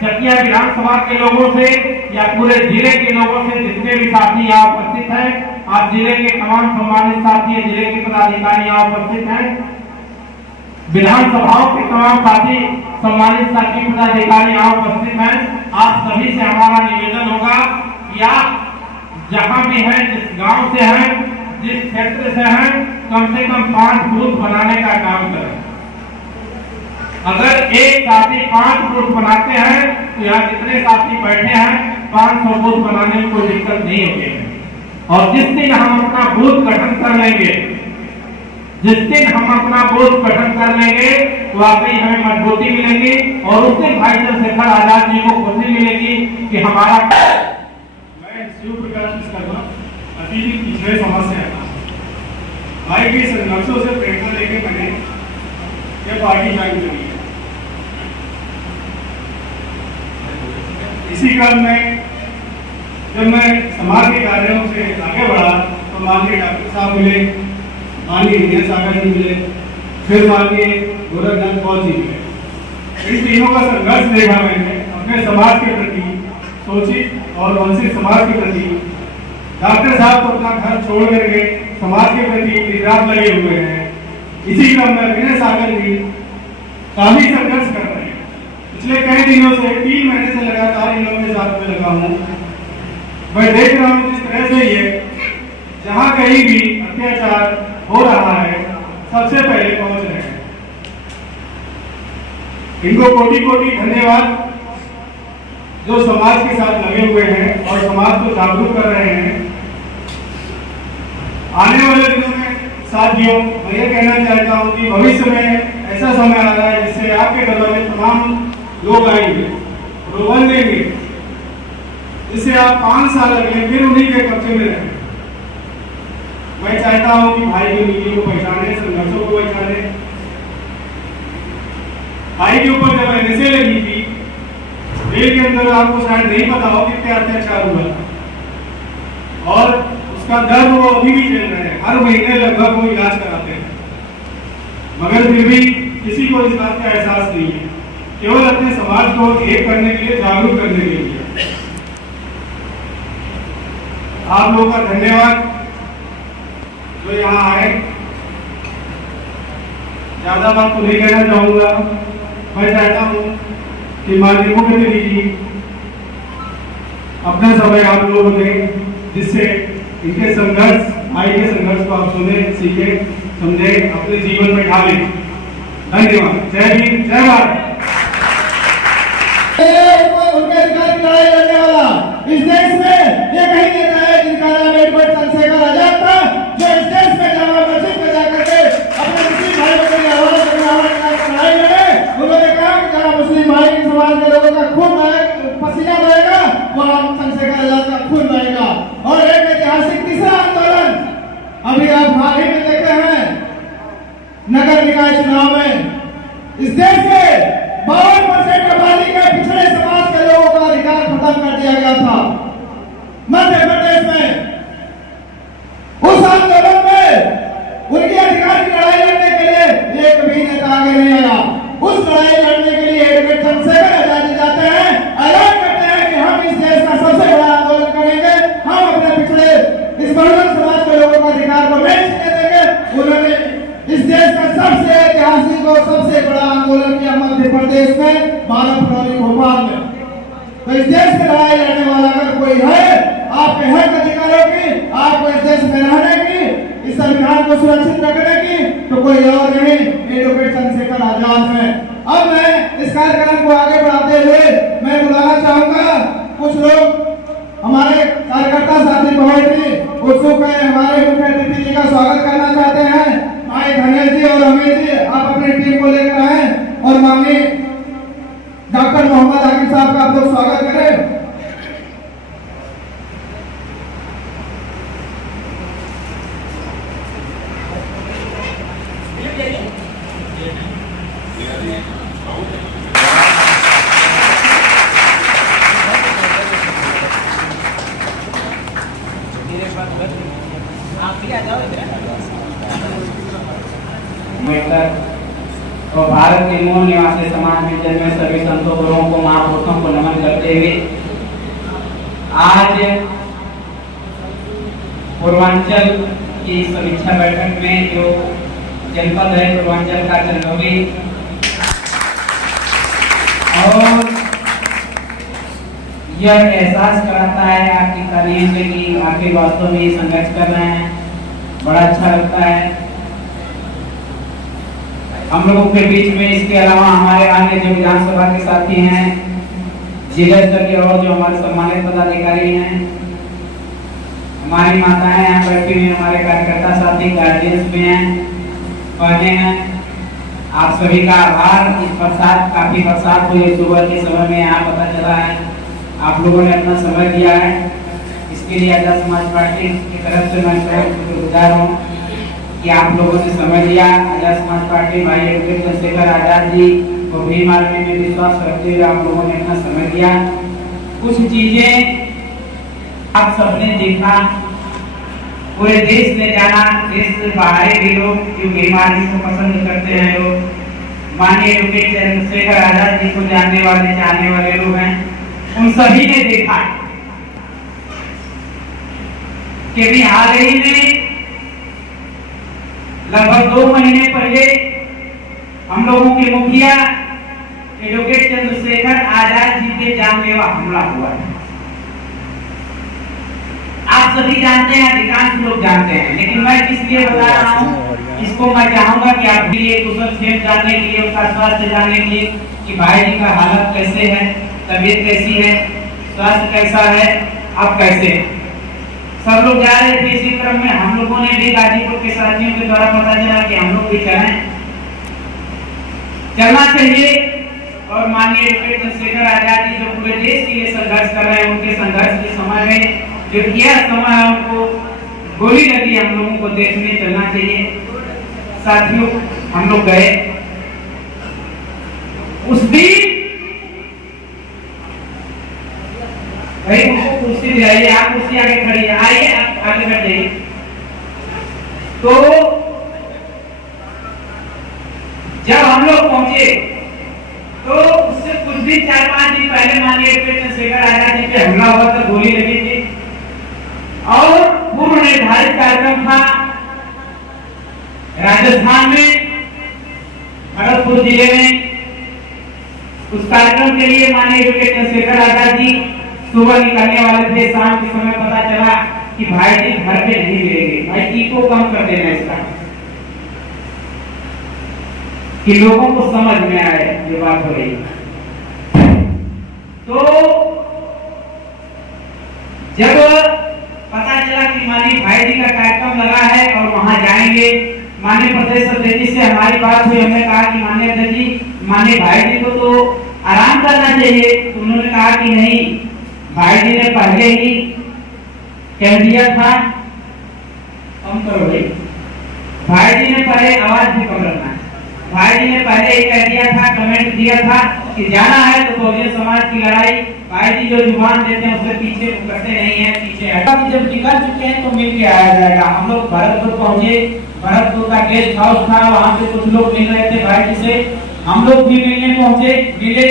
चकिया विधानसभा के लोगों से या पूरे जिले के लोगों से, जितने भी साथी यहाँ उपस्थित हैं, आप जिले के तमाम सम्मानित साथी, जिले के पदाधिकारी यहाँ उपस्थित हैं, विधानसभाओं के तमाम साथी सम्मानित साथी पदाधिकारी यहाँ उपस्थित हैं, आप सभी से हमारा निवेदन होगा कि आप जहां भी हैं, जिस गांव से हैं, जिस क्षेत्र से हैं, कम से कम 5 बूथ बनाने का काम करें। अगर एक साथी 5 बूथ बनाते हैं तो यहाँ जितने साथी बैठे हैं 500 बूथ बनाने में कोई दिक्कत नहीं होगी। और जिस दिन हम अपना बूथ गठन कर लेंगे, जिस दिन हम अपना बूथ गठन कर लेंगे, वाकई हमें मजबूती मिलेगी और उस दिन भाई चंद्रशेखर आजाद जी को खुशी मिलेगी कि हमारा। मैं शिव प्रकाश विश्वकर्मा अति पिछड़े समाज से आता हूँ। भाई के संघर्षों से प्रेरणा लेकर मैंने यह पार्टी ज्वाइन करी है। इसी क्रम में जब मैं समाज के कार्यों से आगे बढ़ा तो माननीय डॉक्टर साहब मिले माननीय विनय सागर जी मिले, फिर माननीय गोरखनाथ कौर जी मिले। इन तीनों का संघर्ष देखा मैंने अपने समाज के प्रति, शोषित और वंचित समाज के प्रति। डॉक्टर साहब तो अपना घर छोड़ करके समाज के प्रति दिन रात लगे हुए हैं। इसी क्रम में विनय सागर जी काफी संघर्ष कर रहे हैं। पिछले कई दिनों से 3 महीने से लगातार इन लोगों के साथ में लगा हूँ। मैं देख रहा हूँ जिस तरह से ये जहाँ कहीं भी अत्याचार हो रहा है सबसे पहले पहुंच रहे हैं। इनको कोटि कोटि धन्यवाद जो समाज के साथ लगे हुए हैं और समाज को जागरूक कर रहे हैं। आने वाले दिनों में साथियों मैं ये कहना चाहता हूँ कि भविष्य में ऐसा समय आ रहा है जिससे आपके घर में तमाम लोग आएंगे, रोवन देंगे, जिससे आप 5 साल अगले फिर उन्हीं के कब्जे में रहें। मैं चाहता हूँ कि भाई की नीति को पहचाने, संघर्षों को पहचाने। भाई के ऊपर जब एनएसए लगी थी जेल के अंदर, आपको शायद नहीं पता हो कितने अत्याचार हुआ और उसका दर्द वो अभी भी झेल रहे हैं। हर महीने लगभग वो इलाज कराते हैं, मगर फिर भी किसी को इस बात का एहसास नहीं है। केवल अपने समाज को एक करने के लिए, जागरूक करने के लिए। आप लोगों का धन्यवाद जो यहाँ आए। ज्यादा बात तो नहीं कहना चाहूंगा। मैं चाहता हूँ कि माननीय मुख्यमंत्री जी अपना समय आप लोगों को दें, जिससे इनके संघर्ष, भाई के संघर्ष को आप सुने, सीखे, समझे, अपने जीवन में ढालें। धन्यवाद। जय हिंद, जय भारत। उनके अधिकार की लड़ाई लड़ने वाला इस देश में ये कहीं नेता है जिनका नाम एडवर्ड चंद्रशेखर आजाद था, जो इस देश में जामा मस्जिद में जाकर के अपने मुस्लिम भाई बहनों की आवाज करके लड़ाई लड़े। उन्होंने कहा कि जहाँ मुस्लिम भाई के समाज के लोगों का खून पसीना बहेगा, वहाँ चंद्रशेखर आजाद का खून बहेगा। और एक ऐतिहासिक तीसरा आंदोलन अभी आप हाल ही में देखे हैं, नगर निकाय चुनाव में इस देश में 52% आबादी के पिछड़े समाज के लोगों का अधिकार खत्म कर दिया गया था। मध्य प्रदेश में उस आंदोलन में उनके अधिकार की लड़ाई लड़ने के लिए एक भी नेता आगे नहीं आया। उस लड़ाई लड़ने के लिए एडवर्ड चंद्रशेखर आजाद जी जाते हैं, ऐलान करते हैं कि हम इस देश का सबसे बड़ा आंदोलन करेंगे, हम अपने पिछड़े इस बहुजन समाज के लोगों का अधिकार को नहीं छीनने देंगे। उन्होंने इस देश का सबसे ऐतिहासिक और सबसे बड़ा आंदोलन किया मध्य प्रदेश में 12 फरवरी भोपाल में। तो इस देश में लड़ाई लड़ने वाला अगर कोई है, आपके हक अधिकारों की, आपको इस देश में रहने की, इस संविधान को सुरक्षित रखने की, तो कोई और नहीं, एडवोकेट चंद्रशेखर आजाद है। अब मैं इस कार्यक्रम को आगे बढ़ाते हुए मैं बुलाना चाहूंगा कुछ लोग। हमारे कार्यकर्ता साथी बहुत ही उत्सुक है, हमारे मुख्य अतिथि जी का स्वागत करना चाहते हैं। भाई धनेश जी और अमीर जी, आप अपनी टीम को लेकर आए और माननीय डॉक्टर मोहम्मद आकिब साहब का आप लोग स्वागत करें। तो भारत के मूल निवासी समाज में जन्मे सभी संतों गुरुओं को, महापुरुषों को नमन करते हुए आज पूर्वांचल की समीक्षा बैठक में जो जनपद है पूर्वांचल का चंदौली, और यह एहसास कराता है आपकी तालीम से कि आखिर वास्तव में संघर्ष कर रहे हैं। बड़ा अच्छा लगता है। हम लोगों के बीच में इसके अलावा हमारे अन्य जो विधानसभा के साथी हैं, जिला स्तर के और जो हमारे सम्मानित पदाधिकारी हैं, हमारी माताएं यहाँ बैठी हुई, हमारे कार्यकर्ता साथी गार्जियंस में हैं, बहने हैं, आप सभी का आभार। इस बरसात, काफी बरसात हुई सुबह के समय में, यहाँ पता चला है आप लोगों ने अपना समय दिया है। इसके लिए आजाद समाज पार्टी की तरफ से मैं शुक्रगुजार हूँ कि आप लोगों ने समय दिया। आजाद समाज पार्टी भाई एडवोकेट चंद्रशेखर आजाद जी को भी मारने में विश्वास रखते हुए आप लोगों ने अपना समय दिया। कुछ चीजें आप सबने देखा, पूरे देश में जाना, देश से बाहर भी लोग जो बीमारी को पसंद करते हैं लोग, माननीय एडवोकेट चंद्रशेखर आजाद जी को जानने वाले जानने वाले लोग हैं, उन सभी ने देखा कि भी हाल ही में लगभग 2 महीने पहले हम लोगों के मुखिया एडवोकेट चंद्रशेखर आजाद जी पे जानलेवा हमला हुआ है। आप सभी जानते हैं, अधिकांश लोग जानते हैं, लेकिन मैं किस लिए बता रहा हूँ, इसको मैं चाहूंगा कि आप भी एक कुशल क्षेम जानने के लिए, उनका स्वास्थ्य जानने के लिए कि भाई जी का हालत कैसे है, तबीयत कैसी है, स्वास्थ्य कैसा है, अब कैसे है। सब लोग जा रहे थे, इसी क्रम में हम लोगों ने भी गाजीपुर के साथियों के द्वारा पता चला कि हम लोग भी चलना चाहिए। और माननीय एडवोकेट चंद्रशेखर आजाद जी जो पूरे देश के लिए संघर्ष कर रहे हैं, उनके संघर्ष के समय में जो यह समय उनको गोली लगी, हम लोगों को देखने चलना चाहिए। साथियों, हम लोग गए, उस दिन भाई उनको कुर्सी दिलाइए, आप कुर्सी आगे खड़ी है, आइए आप आगे बैठ जाइए। तो जब हम लोग पहुंचे तो उससे कुछ दिन 4-5 दिन पहले माननीय एडवोकेट चंद्रशेखर आजाद जी पे हमला हुआ था, गोली लगी थी और पूर्व निर्धारित कार्यक्रम था राजस्थान में, भरतपुर जिले में। उस कार्यक्रम के लिए माननीय एडवोकेट चंद्रशेखर आजाद जी सुबह निकलने वाले थे, शाम के समय पता चला कि भाई जी घर पे नहीं मिलेंगे। भाई जी को कम कर देना इसका, कि लोगों को समझ में आए ये बात हो रही। तो जब पता चला कि माननीय भाई जी का कार्यक्रम लगा है और वहां जाएंगे, माननीय प्रदेश अध्यक्ष जी से हमारी बात हुई, हमने कहा कि माननीय अध्यक्ष जी, माननीय भाई जी को तो आराम करना चाहिए। तो उन्होंने कहा कि नहीं, भाई जी ने पहले ही कह दिया था, कम करो भाई, भाई जी ने पहले आवाज भी कम रखना है, भाई जी ने पहले ही कह दिया था, कमेंट दिया था कि जाना है तो बहुजन समाज की लड़ाई, भाई जी जो जुबान देते हैं उससे पीछे करते नहीं है, पीछे हटा। जब निकल चुके हैं तो मिल के आया जाएगा। हम लोग भरतपुर पहुंचे, भरतपुर का गेस्ट हाउस था, वहां से कुछ लोग मिल रहे थे भाई जी से, हम लोग भी मिलने पहुंचे, मिले,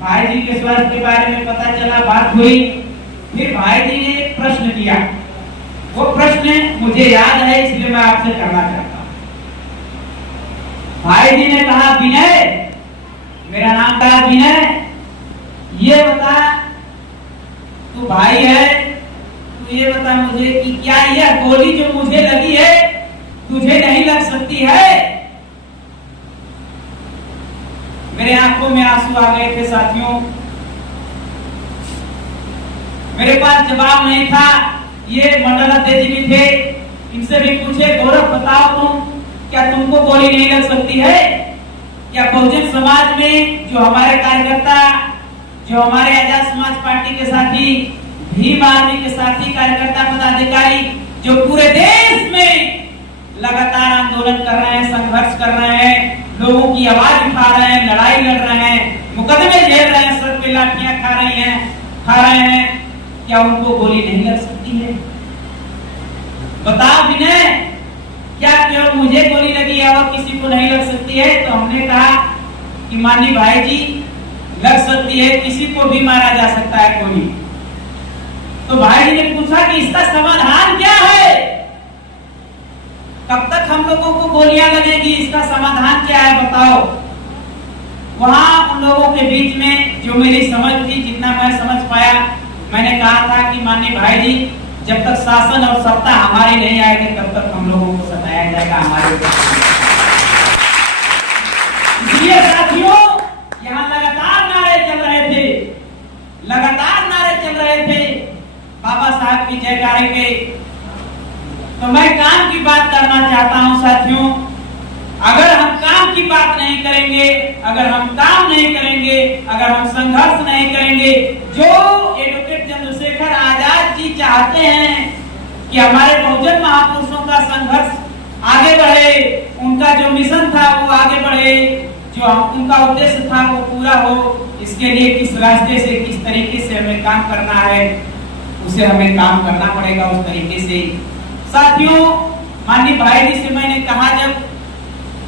भाई जी के स्वास्थ्य के बारे में पता चला, बात हुई। फिर भाई जी ने एक प्रश्न किया, वो प्रश्न मुझे याद है इसलिए मैं आपसे करना चाहता हूँ। भाई जी ने कहा, विनय, मेरा नाम था विनय, ये बता, तू भाई है, तू ये बता मुझे कि क्या यह गोली जो मुझे लगी है तुझे नहीं लग सकती है? मेरे आंखों में आंसू आ गए थे साथियों, मेरे पास जवाब नहीं था। ये मंडलाध्यक्ष जी भी थे, इनसे भी पूछे, गौरव बताओ तुम, क्या तुमको गोली नहीं लग सकती है? क्या बहुजन समाज में जो हमारे कार्यकर्ता, जो हमारे आजाद समाज पार्टी के साथी, भीम आर्मी के साथी कार्यकर्ता पदाधिकारी जो पूरे देश में लगातार आंदोलन कर रहे हैं, संघर्ष कर रहे हैं, लोगों की आवाज उठा रहे हैं, लड़ाई लड़ रहे हैं, मुकदमे झेल रहे हैं, सर पे लाठियां खा रहे हैं, क्या उनको गोली नहीं लग सकती है? बताओ विनय, क्या केवल मुझे गोली लगी है और किसी को नहीं लग सकती है? तो हमने कहा कि माननीय भाई जी लग सकती है, किसी को भी मारा जा सकता है गोली। तो भाई जी ने पूछा कि इसका समाधान क्या है, कब तक हम लोगों को गोलियां लगेगी, इसका समाधान क्या है बताओ। वहां उन लोगों के बीच में जो मेरी समझ थी, जितना मैं समझ पाया, मैंने कहा था कि माननीय भाई जी, जब तक शासन और सत्ता हमारी नहीं आएगी तब तक हम लोगों को सताया जाएगा हमारे। इसलिए साथियों, यहाँ लगातार नारे चल रहे थे, लगातार नारे चल रहे थे बाबा साहब की जयकारे के। तो मैं काम की बात करना चाहता हूं साथियों, अगर हम काम की बात नहीं करेंगे, अगर हम काम नहीं करेंगे, अगर हम संघर्ष नहीं करेंगे, जो एडवोकेट चंद्रशेखर आजाद जी चाहते हैं कि हमारे बहुजन महापुरुषों का संघर्ष आगे बढ़े, उनका जो मिशन था वो आगे बढ़े, जो उनका उद्देश्य था वो पूरा हो, इसके लिए किस रास्ते से, किस तरीके से हमें काम करना है, उसे हमें काम करना पड़ेगा उस तरीके से। साथियों, माननीय भाई जी से मैंने कहा जब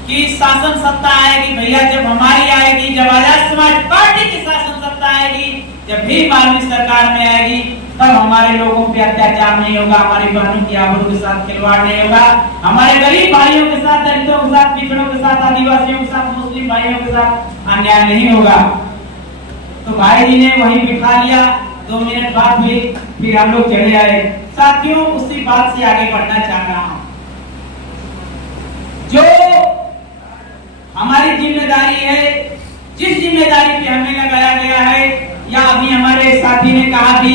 कि शासन सत्ता आएगी भैया, जब हमारी आएगी, जब आजाद समाज पार्टी की शासन सत्ता आएगी, जब भी माननीय सरकार में आएगी, तब हमारे लोगों पे अत्याचार नहीं होगा, हमारी बहनों की आबरू के साथ खिलवाड़ नहीं होगा, हमारे गरीब भाइयों के साथ, दलितों के साथ, पिछड़ों के साथ, आदिवासियों के साथ, मुस्लिम भाइयों के साथ अन्याय नहीं होगा। तो भाई जी ने वहीं बिठा लिया। 2 मिनट बाद भी फिर हम लोग चले आए। साथियों, उसी बात से आगे बढ़ना चाह रहा हूं। जो हमारी जिम्मेदारी है, जिस जिम्मेदारी पे हमें लगाया गया है, या अभी हमारे साथी ने कहा भी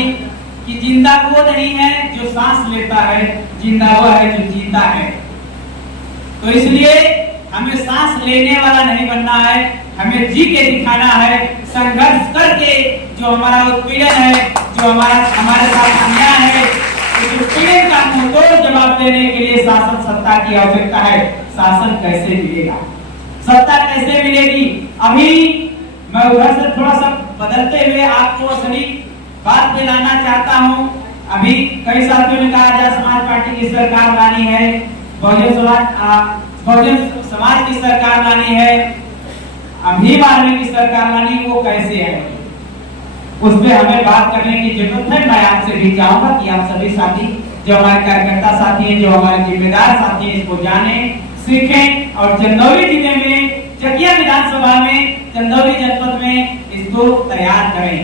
कि जिंदा वो नहीं है जो सांस लेता है, जिंदा वो है जो जीता है। तो इसलिए हमें सांस लेने वाला नहीं बनना है, हमें जी के दिखाना है, संघर्ष करके जो हमारा उत्पीड़न है, जो हमारे साथ अन्याय है, उस उत्पीड़न का मुंहतोड़ जवाब देने के लिए शासन सत्ता की आवश्यकता है। शासन कैसे मिलेगा, सत्ता कैसे मिलेगी? अभी मैं उधर से थोड़ा सा बदलते हुए आपको असली बात पे लाना चाहता हूँ। अभी कई साथियों ने कहा आजाद समाज पार्टी की सरकार लानी है, बहुजन समाज की सरकार लानी है, भीम आर्मी की सरकार लानी, वो कैसे है, उस पर हमें बात करने की जरूरत है। मैं आपसे भी चाहूंगा कि आप सभी साथी, जो हमारे कार्यकर्ता साथी हैं, जो हमारे जिम्मेदार साथी हैं, इसको जाने, सीखें और चंदौली जिले में, चकिया विधानसभा में, चंदौली जनपद में इसको तैयार करें,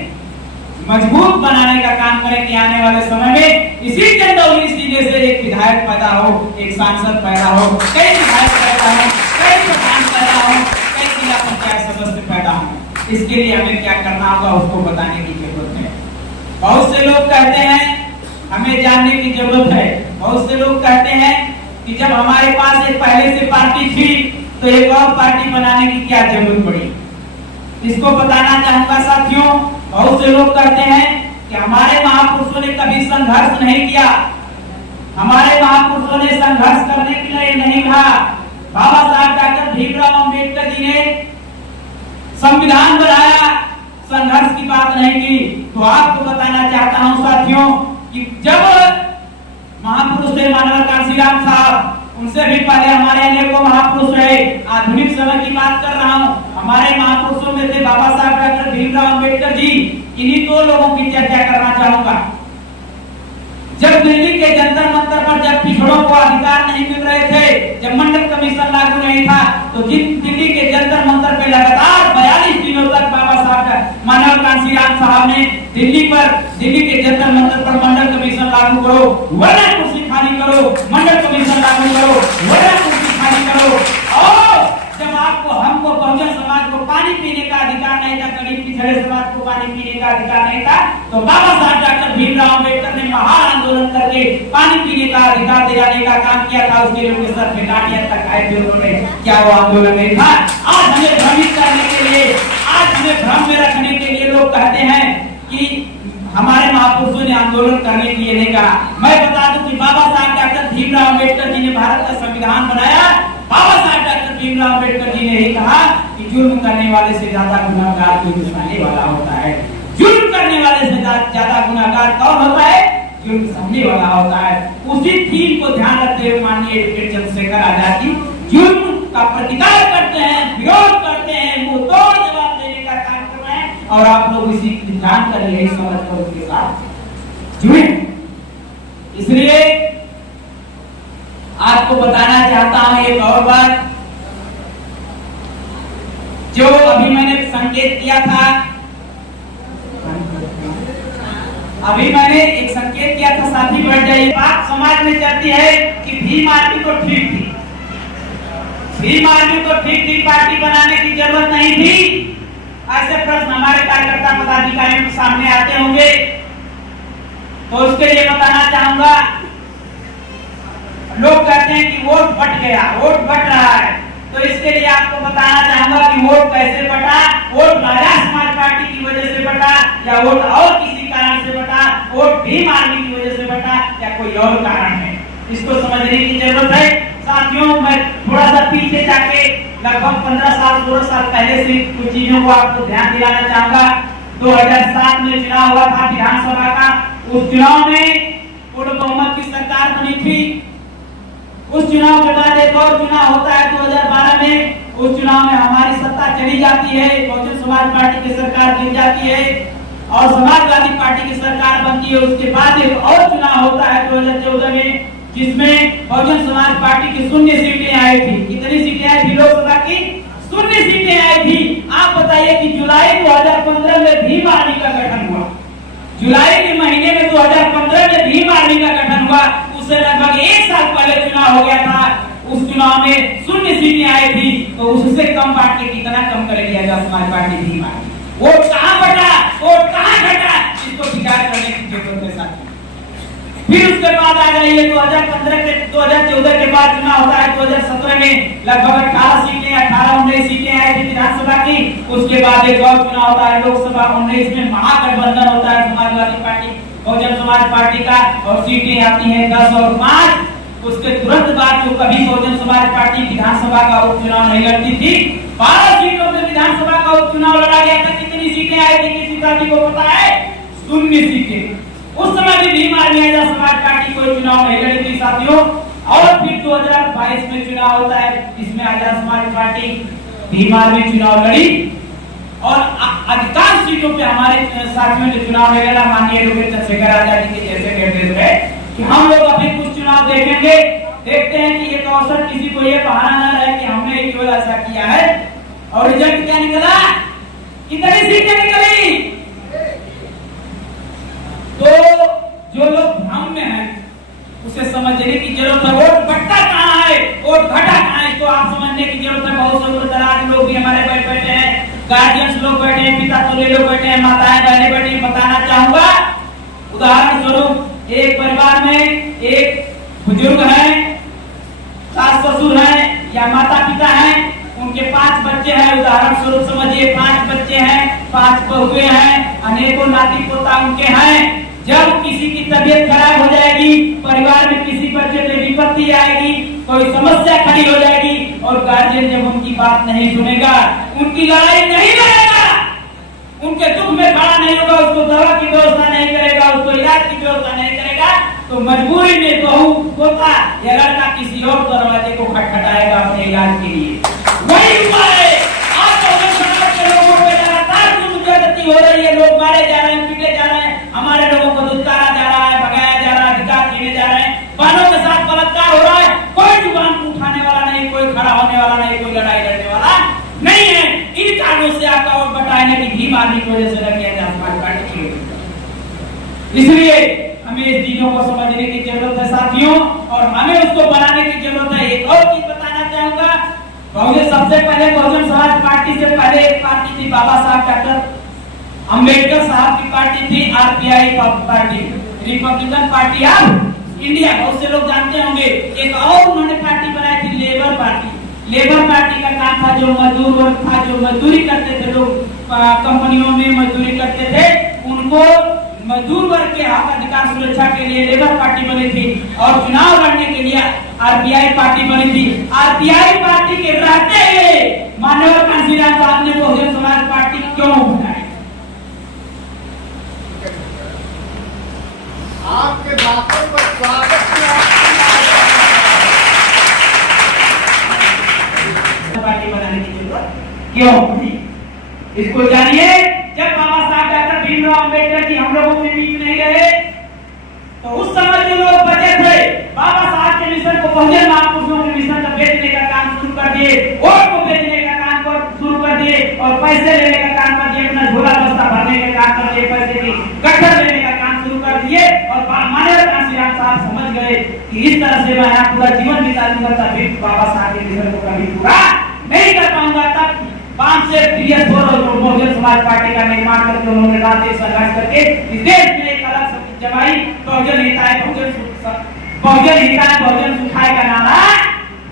मजबूत बनाने का काम करें कि आने वाले समय में इसी चंदौली जिले से एक विधायक पैदा हो, एक सांसद पैदा हो, कई विधायक पैदा हो, कई प्रधान पैदा हो, कई जिला पंचायत सदस्य पैदा हो। इसके लिए हमें क्या करना होगा उसको बताने की जरूरत है। बहुत से लोग कहते हैं हमें जानने की जरूरत है। बहुत से लोग कहते हैं कि जब हमारे पास एक पहले से पार्टी थी तो एक और पार्टी बनाने की क्या जरूरत पड़ी। इसको बताना चाहूंगा साथियों, बहुत से लोग कहते हैं कि हमारे महापुरुषों ने कभी संघर्ष नहीं किया, हमारे महापुरुषों ने संघर्ष करने के लिए नहीं कहा। बाबा साहब डॉक्टर भीमराव अंबेडकर जी ने संविधान बनाया, संघर्ष की बात नहीं की। तो आपको बताना चाहता हूं साथियों कि जब महापुरुष थे मानव कांशीराम साहब, उनसे भी पहले हमारे अनेकों महापुरुष रहे। आधुनिक समय की बात कर रहा हूं, हमारे महापुरुषों में थे बाबा साहब डॉक्टर भीमराव अंबेडकर जी। इन्हीं 2 लोगों की चर्चा करना चाहूंगा। जब दिल्ली के जंतर मंतर पर जब पिछड़ों को अधिकार नहीं मिल रहे थे, जब मंडल कमीशन लागू नहीं था, तो दिल्ली के जंतर मंतर पे लगातार 42 दिनों तक बाबा साहब मानव कांशीराम साहब ने दिल्ली के जंतर मंतर पर मंडल कमीशन लागू करो, वरना कुर्सी खाली करो, मंडल कमीशन लागू करो, वरना कुर्सी खाली करो। और जब आपको हमको बहुजन समाज को पानी पीने का अधिकार नहीं था, गरीब पिछड़े समाज को पानी पीने का अधिकार नहीं था, तो बाबा साहब डॉक्टर भीमराव अंबेडकर ने महान आंदोलन करके पानी पीने का अधिकार दिलाने का काम किया था। उसके लिए उनके सर पे गाड़ियां तक आए थे उन्होंने। क्या वो आंदोलन नहीं था? आज हमें भ्रमित करने के लिए, आज हमें भ्रम में रखने के लिए लोग कहते हैं कि हमारे महापुरुषों ने आंदोलन करने के लिए नहीं कहा। मैं बता दूं कि बाबा साहब डॉक्टर भीमराव अंबेडकर जी ने भारत का संविधान बनाया। बाबा साहब डॉक्टर भीमराव अंबेडकर जी ने ही कहा कि जुल्म करने वाले से ज्यादा गुनहगार कोई दुश्मनी वाला होता है। जुल्म करने वाले से ज्यादा गुनहगार कौन होता है? जुल्म सहने वाला होता है। उसी थीम को ध्यान रखते हुए माननीय एडवोकेट चंद्रशेखर आजाद जी जुल्म का प्रतिकार करते हैं, विरोध करते हैं, मुंहतोड़ जवाब देने का काम कर रहे हैं। और आप लोग इसी जानकर यही समझ कर उसके साथ जुड़े। इसलिए आपको बताना चाहता हूं एक और बात, जो अभी मैंने संकेत किया था, अभी मैंने एक संकेत किया था, साथी बैठ जाइए। बात समाज में चलती है कि भीम आर्मी को ठीक थी, भीम आर्मी को ठीक पार्टी बनाने की जरूरत नहीं थी। ऐसे प्रश्न हमारे कार्यकर्ता पदाधिकारियों के सामने आते होंगे, तो उसके लिए बताना चाहूंगा। लोग कहते हैं कि वोट बट गया, वोट बट रहा है, तो इसके लिए आपको बताना चाहूंगा कि वोट कैसे बटा। वोट आजाद समाज पार्टी की वजह से बटा, या वोट और किसी कारण से बटा, वोट भीम आर्मी की वजह से बटा, या कोई और कारण है, इसको समझने की जरूरत है। साथियों, मैं थोड़ा सा पीछे जाके लगभग 15 साल 16 साल पहले से कुछ चीजों को आपको ध्यान दिलाना चाहूंगा। 2007 में चुनाव हुआ था विधानसभा का। उस चुनाव में पूर्ण बहुमत की सरकार बनी थी। उस चुनाव के बाद एक और चुनाव होता है 2012 में। उस चुनाव में हमारी सत्ता चली जाती है, बहुजन समाज पार्टी की सरकार गिर जाती है और समाजवादी पार्टी की सरकार बनती है। उसके बाद एक और चुनाव होता है 2014 में, जिसमें बहुजन समाज पार्टी की 0 सीटें आई थी। कितनी सीटें आई थी लोकसभा की? 0 सीटें आई थी। आप बताइए कि जुलाई 2015 में भीम आर्मी का गठन हुआ। जुलाई के महीने में 2015 में भीम आर्मी का गठन हुआ। उससे लगभग 1 साल पहले चुनाव हो गया था। उस चुनाव में 0 सीटें आई थी, तो उससे कम पार्टी कितना कम करेगी Azad Samaj party Bhim army? Vote कहां बटा, वोट कहां घटा, इसको विचार करने की जरूरत है साथियों। फिर उसके बाद आ जाइए 2014 के बाद चुनाव होता है 2017 में। लगभग 18-19 सीटें आई थी विधानसभा की। उसके बाद एक और चुनाव होता है लोकसभा 19 में। महागठबंधन होता है समाजवादी पार्टी बहुजन समाज पार्टी का, और सीटें आती हैं 10 और 5। उसके तुरंत बाद जो कभी बहुजन समाज पार्टी विधानसभा का उपचुनाव नहीं लड़ती थी, 12 सीटों से विधानसभा का उपचुनाव लड़ा गया था। कितनी सीटें आई थी किसी साथी को पता है? 0 सीटें। उस समय भी भीम आर्मी आजाद समाज पार्टी कोई चुनाव नहीं लड़ी थी साथियों। और फिर 2022 में चुनाव होता है, इसमें आजाद समाज पार्टी भीम आर्मी चुनाव लड़ी और अधिकांश सीटों पे हमारे साथियों ने चुनाव नहीं लड़ा। माननीय लोकेश चंद्रशेखर आजाद जी के जैसे निर्देश है कि हम लोग अभी कुछ चुनाव देखेंगे, देखते हैं कि एक अवसर किसी को ये बहाना न रहे कि हमने केवल ऐसा किया है। और रिजल्ट क्या निकला? कितनी सीटें निकली? तो जो लोग भ्रम में हैं उसे समझने की जरूरत है। वोट बट्टा कहाँ है, वोट घटा कहाँ है, इसको आप समझने की जरूरत है। बहुत से दूर-दराज लोग भी हमारे बैठे हैं, गार्जियंस लोग बैठे हैं, पिता तुल्य लोग बैठे हैं, माताएं बहनें बैठी हैं। बताना चाहूंगा उदाहरण स्वरूप, एक परिवार में एक बुजुर्ग है, सास ससुर हैं या माता पिता हैं, उनके 5 बच्चे हैं। उदाहरण स्वरूप समझिए 5 बच्चे हैं, 5 बहुएं हैं, अनेकों नाती पोता उनके हैं। जब किसी की तबीयत खराब हो जाएगी, परिवार में किसी बच्चे पे विपत्ति आएगी, कोई समस्या खड़ी हो जाएगी और गार्जियन जब उनकी बात नहीं सुनेगा, उनकी लड़ाई नहीं लड़ेगा, उनके दुख में खड़ा नहीं होगा, उसको दवा की व्यवस्था नहीं करेगा, उसको इलाज की व्यवस्था नहीं करेगा, तो मजबूरी में बहू पोता या लड़का किसी और दरवाजे को खटखटाएगा अपने इलाज के लिए। वही हुआ है। आज तो समाज के लोगों पे लगातार दुर्गति हो रही है, लोग मारे जा रहे हैं, पीटे जा रहे हैं, हमारे लोगों को दुत्कारा जा रहा है, भगाया जा रहा है, अधिकार छीने जा रहे हैं, बालों के साथ बलात्कार हो रहा है। कोई जुबान उठाने वाला नहीं, कोई खड़ा होने वाला नहीं, कोई लड़ाई लड़ने वाला नहीं है। इन कारणों से आपका वोट बटाने की भीम आर्मी की वजह से लग गया था समाज पार्टी की। इसलिए हमें इस चीजों को समझने की जरूरत है साथियों, और हमें उसको बनाने की जरूरत है। एक और चीज बताना चाहूंगा, सबसे पहले बहुजन समाज पार्टी से पहले एक पार्टी थी, बाबा साहब डॉक्टर अंबेडकर साहब की पार्टी थी, RPI party, Republican party of India. बहुत से लोग जानते होंगे। एक और उन्होंने पार्टी बनाई थी, लेबर पार्टी। लेबर पार्टी का काम था जो मजदूर वर्ग था, जो मजदूरी करते थे, लोग कंपनियों में मजदूरी करते थे, उनको मजदूर वर्ग के हक अधिकार सुरक्षा के लिए लेबर पार्टी बनी थी और चुनाव लड़ने के लिए आरपीआई पार्टी बनी थी। आरपीआई पार्टी के रहते हुए माननीय कांशीराम साहब ने बहुजन समाज पार्टी क्यों बनाई? आपके बातों पर स्वागत पार्टी बनाने की जरूरत क्यों? इसको जानिए। जब बाबा साहब डॉक्टर भीमराव अंबेडकर जी हम लोगों के बीच नहीं रहे, तो उस समय जो लोग बचे थे, बाबा साहब के मिशन को, बहुजन महापुरुषों के मिशन को बेचने का काम शुरू कर दिए, वोट को बेचने का काम शुरू कर दिए और पैसे लेने का काम कर दिए, अपना झोला बस्ता भरने का काम कर दिए, पैसे की गठर लेने का काम शुरू कर दिए। और माननीय कांशीराम साहब समझ गए कि इस तरह से मैं यहाँ पूरा जीवन बिता दूंगा, तभी बाबा साहब के मिशन को कभी पूरा नहीं कर पाऊंगा। तब 5 से प्रियस बहुजन समाज पार्टी का निर्माण करके उन्होंने रात दिन संघर्ष करके इस देश में एक अलग शक्ति जमाई। बहुजन हिताय बहुजन सुखाय का नारा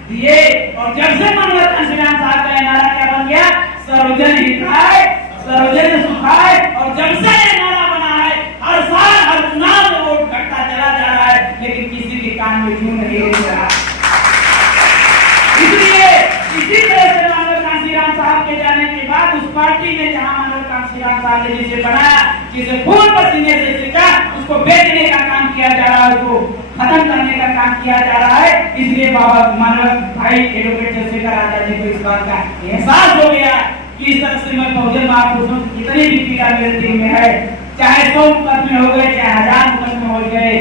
दिए और जब से माननीय कांशीराम साहब का नारा क्या बन गया? सर्वजन हिताय सर्वजन सुखाय। और जब से ये नारा बना है, हर साल हर चुनाव में वोट घटता चला जा रहा है, लेकिन किसी के कान में जूं नहीं हो रहा। इसलिए इसी तरह से माननीय कांशीराम साहब के जाने के बाद उस पार्टी में जहां माननीय कांशीराम साहब ने जिसे बनाया, जिसे खून पसीने से सीखा, उसको बेचने का काम किया जा रहा है, उसको खत्म करने का काम किया जा रहा है। इसलिए बाबा मानव भाई एडवोकेट चंद्रशेखर आजाद जी को इस बात का एहसास हो गया कि इस तरह से मैं बहुजन महापुरुषों की कितनी भी पीड़ा मेरे दिल में है, चाहे 100 मुकदमे हो गए, चाहे 1000 मुकदमे हो गए,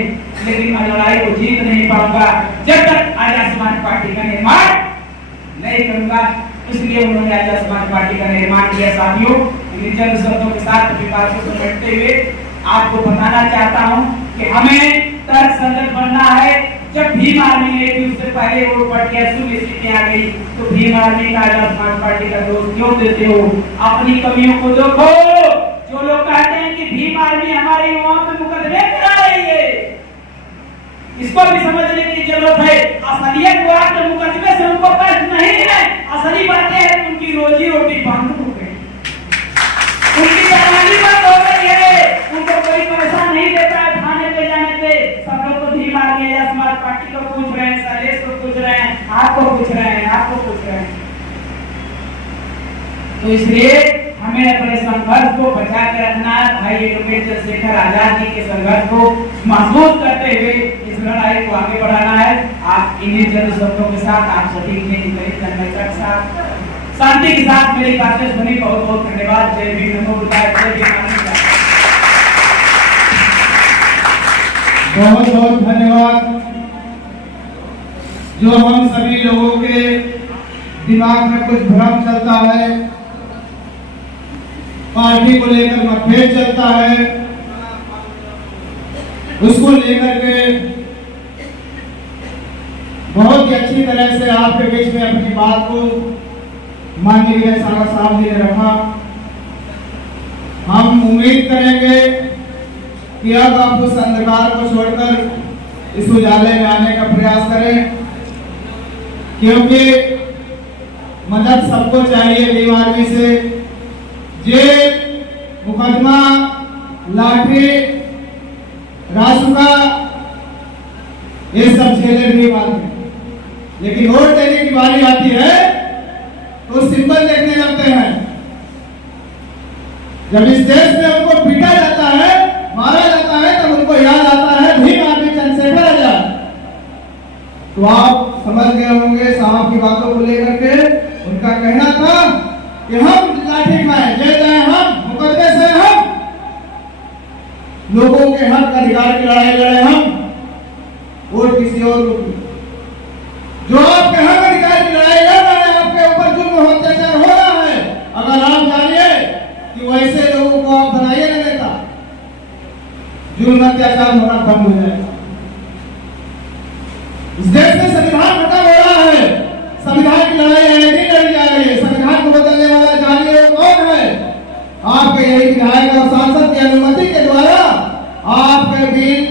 लेकिन मैं लड़ाई को जीत नहीं पाऊंगा जब तक आजाद समाज पार्टी का निर्माण नहीं करूंगा। इसलिए उन्होंने आजाद समाज पार्टी का निर्माण किया। साथियों, इन चंद शब्दों के साथ विकास को समेटते हुए आपको बताना चाहता हूं कि हमें तर्क संगत बनना है। जब भीम आर्मी ने भी उससे पहले वोट पड़ के 80 सीटें आ गई, तो भीम आर्मी का आजाद समाज पार्टी का दोष क्यों देते हो? अपनी कमियों को देखो। जो लोग कहते हैं कि भीम आर्मी हमारे युवाओं पे मुकदमे करा रही है, इसको भी समझने की जरूरत है। असलियत वो आपके मुकदमे से उनको कष्ट नहीं है, असली बात यह है कि उनकी रोजी रोटी बंद हो गई, उनकी कमाई बंद हो गई है, उनको कोई परेशान नहीं देता है थाने पे जाने पे। सब लोग तो भीम आर्मी या समाज पार्टी को पूछ रहे हैं, शैलेश को पूछ रहे हैं, आपको पूछ रहे हैं, आपको पूछ रहे हैं। तो इसलिए हमें अपने संघर्ष को बचा के रखना है। भाई एडवोकेट चंद्रशेखर आजाद जी के संघर्ष को महसूस करते हुए इस लड़ाई को आगे बढ़ाना है। आप इन्हीं चंद शब्दों के साथ आप सभी के साथ शांति के साथ मेरी बातें सुनी। बहुत बहुत धन्यवाद। जय भीम, नमो बुद्धाय, जय भीम। बहुत बहुत धन्यवाद। जो हम सभी लोगों के दिमाग में कुछ भ्रम चलता है, पार्टी को लेकर मतभेद चलता है, उसको लेकर के बहुत ही अच्छी तरह से आपके बीच में अपनी बात को माननीय विजय सागर साहब जी ने रखा। हम उम्मीद करेंगे कि अब आप उस अंधकार को छोड़कर इस उजाले में आने का प्रयास करें, क्योंकि मदद सबको चाहिए। भीम आर्मी से जेल, मुकदमा, लाठी, रासुका, ये सब झेले भीम आर्मी, लेकिन वोट देने की बारी आती है तो सिंबल देखने लगते हैं। जब इस देश में उनको पीटा जाता है, मारा जाता है, तब उनको याद आता है भीम आर्मी चंद्रशेखर आजाद। तो आप समझ गए होंगे साहब की बातों को लेकर के। उनका कहना था कि हम लाठी खाएं, जेल जाए हम, मुकदमे से हम, लोगों के हक अधिकार की लड़ाई लड़े हम, वोट किसी और को। जो आपके हक अधिकार की लड़ाई लड़ रहे हैं, आपके ऊपर जुल्म अत्याचार हो रहा है, अगर आप जानिए कि वैसे लोगों को आप बनाइए ना नेता, जुल्म अत्याचार होना बंद हो जाएगा। इस देश में संविधान खत्म हो रहा है, संविधान की लड़ाई नहीं लड़ी जा रही है। संविधान को बदलने वाला जानिए कौन है? आपके यही विधायक और सांसद की अनुमति के द्वारा आपके बिल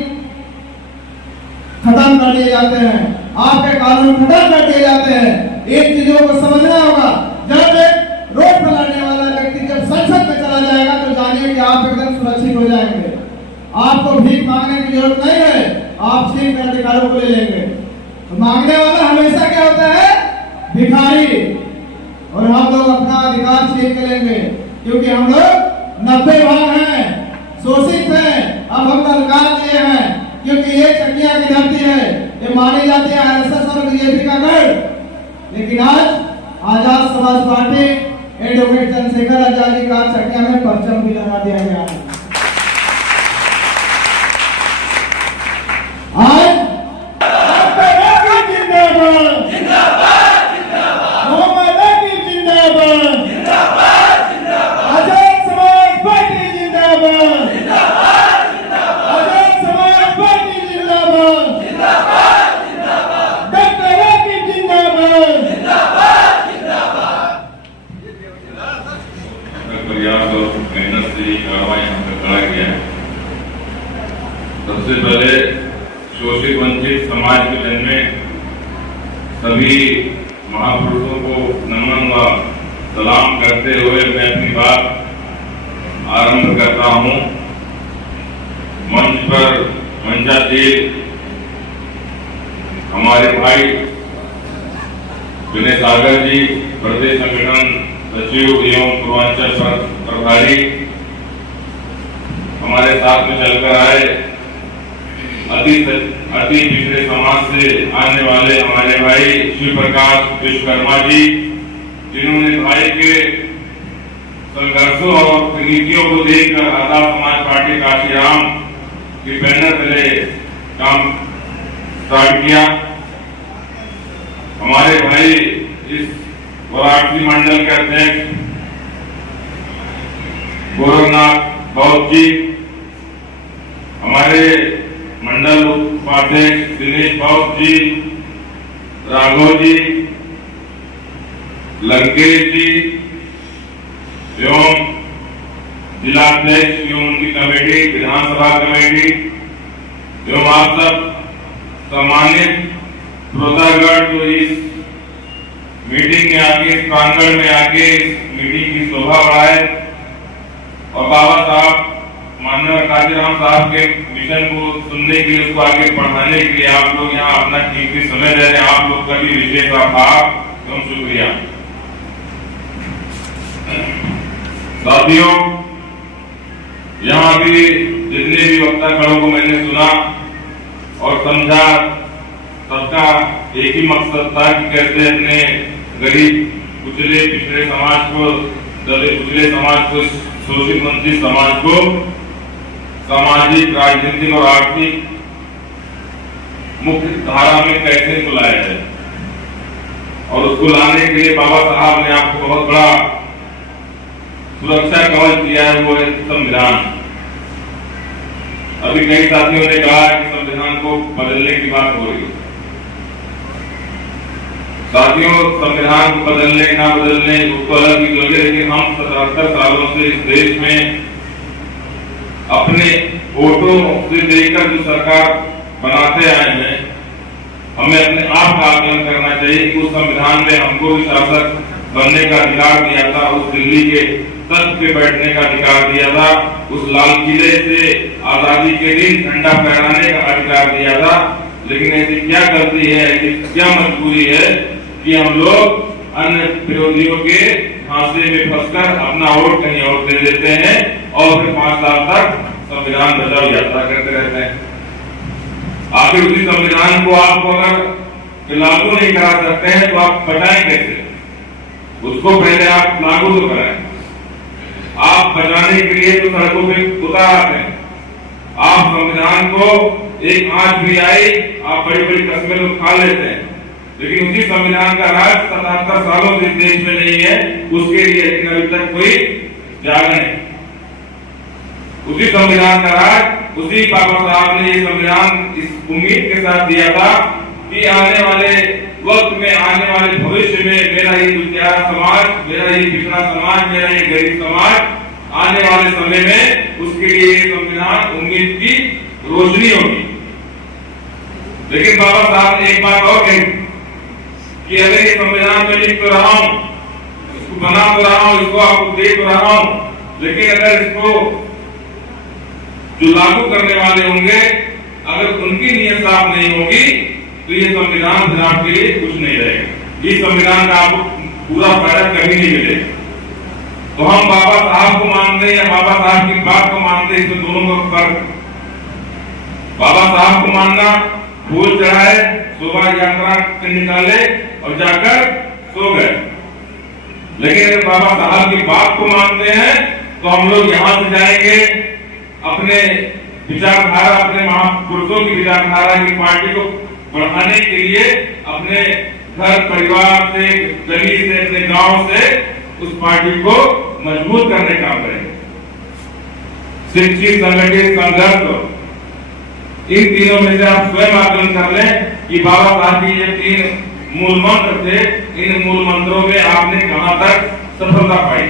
खत्म कर दिए जाते हैं, आपके कानून खत्म कर दिए जाते हैं। इन चीजों को समझना होगा। जब एक रोड पर लड़ने वाला व्यक्ति जब संसद में चला जाएगा तो जानिए कि आप एकदम सुरक्षित हो जाएंगे। आपको भीख मांगने की जरूरत नहीं है, आप छीन कर अधिकारों को ले लेंगे। तो मांगने वाला हमेशा क्या होता है? भिखारी। और हम लोग अपना अधिकार छीन के लेंगे, क्योंकि हम लोग 90 भाग हैं, शोषित हैं। अब हम अधिकार लिए हैं, क्योंकि ये चकिया की धरती है, ये मानी जाती है आरएसएस और बीजेपी का गढ़। लेकिन आज आजाद समाज पार्टी एडवोकेट चंद्रशेखर आजाद जी का चकिया में परचम भी लगा दिया गया है। आज सबसे पहले शोषित वंचित समाज के जन्मे सभी महापुरुषों को नमन व सलाम करते हुए मैं अपनी बात आरंभ करता हूं। मंच पर मंचासीन हमारे भाई विनय सागर जी, प्रदेश संगठन सचिव एवं पूर्वांचल प्रभारी, हमारे साथ में चलकर आए अति पिछड़े समाज से आने वाले हमारे भाई शिव प्रकाश विश्वकर्मा जी, जिन्होंने भाई के संघर्षों और नीतियों को देखकर आजाद समाज पार्टी काशीराम के बैनर तले काम स्टार्ट किया। हमारे भाई इस वाराणसी मंडल के अध्यक्ष गोरखनाथ बौद्ध जी, हमारे मंडल उपाध्यक्ष दिनेश बौद्ध जी, राघव जी, लंकेश जी एवं जिलाध्यक्ष एवं उनकी कमेटी, विधानसभा कमेटी एवं आप सब सम्मानित श्रोतागण जो इस मीटिंग में आके, इस प्रांगण में आके इस मीटिंग की शोभा बढ़ाए और बाबा साहब माननीय काशीराम साहब के मिशन को सुनने के लिए, उसको आगे बढ़ाने के लिए आप लोग यहाँ अपना कीमती समय दे रहे हैं। आप लोग का भी विशेष आभार एवं शुक्रिया। साथियों, यहाँ भी जितने भी वक्तागणों को मैंने सुना और समझा, सबका एक ही मकसद था कि कैसे अपने गरीब कुचले पिछड़े समाज को, दलित कुचले समाज को, शोषित वंचित समाज को सामाजिक, राजनीतिक और आर्थिक मुख्य धारा में कैसे बुलाया जाए, और उसको लाने के लिए बाबा साहब ने आपको बहुत बड़ा सुरक्षा कवच दिया है, वो है संविधान। अभी कई साथियों ने कहा कि संविधान को बदलने की बात हो रही है। साथियों, संविधान को बदलने ना बदलने उसको अलग की जरूरत है, लेकिन हम 77 सालों से इस देश में अपने वोटों से देकर जो सरकार बनाते आए हैं, हमें अपने आप का आकलन करना चाहिए कि उस संविधान में हमको भी शासक बनने का अधिकार दिया था, उस दिल्ली के तख्त पे बैठने का अधिकार दिया था, उस लाल किले से आजादी के दिन झंडा फहराने का अधिकार दिया था। लेकिन ऐसी क्या गलती है, ऐसी क्या मजबूरी है कि हम लोग अन्य विरोधियों के फांसे में फंसकर अपना वोट कहीं और दे देते हैं और फिर 5 साल तक संविधान बचाओ यात्रा करते रहते हैं। आखिर उसी संविधान को आप अगर लागू नहीं करा सकते हैं तो आप बचाएं कैसे? उसको पहले आप लागू तो कराएं। आप बचाने के लिए तो सड़कों पे उतार आते हैं। आप संविधान को एक आंच भी आई, आप बड़ी बड़ी कस्में लोग खा लेते हैं, लेकिन उसी संविधान का राज 77 सालों से देश में नहीं है, उसके लिए लेकिन अभी तक कोई जाग नहीं। उसी संविधान का राज, उसी बाबा साहब ने ये संविधान इस उम्मीद के साथ दिया था कि आने वाले वक्त में, आने वाले भविष्य में मेरा ये दुखियारा समाज, मेरा ये पिछड़ा समाज, मेरा ये गरीब समाज आने वाले समय में, उसके लिए ये संविधान उम्मीद की रोशनी होगी। लेकिन बाबा साहब ने एक बात और कही कि अगर ये संविधान में लिख तो रहा हूं, इसको बना तो रहा हूं, इसको आपको दे तो रहा हूं, लेकिन अगर इसको जो लागू करने वाले होंगे, अगर उनकी नीयत साफ नहीं होगी तो ये संविधान फिर आपके लिए कुछ नहीं रहेगा। इस संविधान का आपको पूरा फायदा कभी नहीं मिलेगा। तो हम बाबा साहब को मानते हैं या बाबा साहब की बात को मानते हैं, इसमें दोनों का फर्क। बाबा साहब को मानना, फूल चढ़ाए, शोभा यात्रा निकाले और जाकर सो गए। लेकिन अगर बाबा साहब की बात को मानते हैं तो हम लोग यहाँ से जाएंगे, अपने विचारधारा, अपने महापुरुषों की विचारधारा की पार्टी को बढ़ाने के लिए अपने घर परिवार से, गली से, अपने गांव से उस पार्टी को मजबूत करने का काम करेंगे। शिक्षित, संगठित, संघर्ष, इन तीनों में से आप स्वयं आकलन कर लें कि बाबा साहब के ये 3 मूल मंत्र थे। इन मूल मंत्रों में आपने कहां तक सफलता पाई?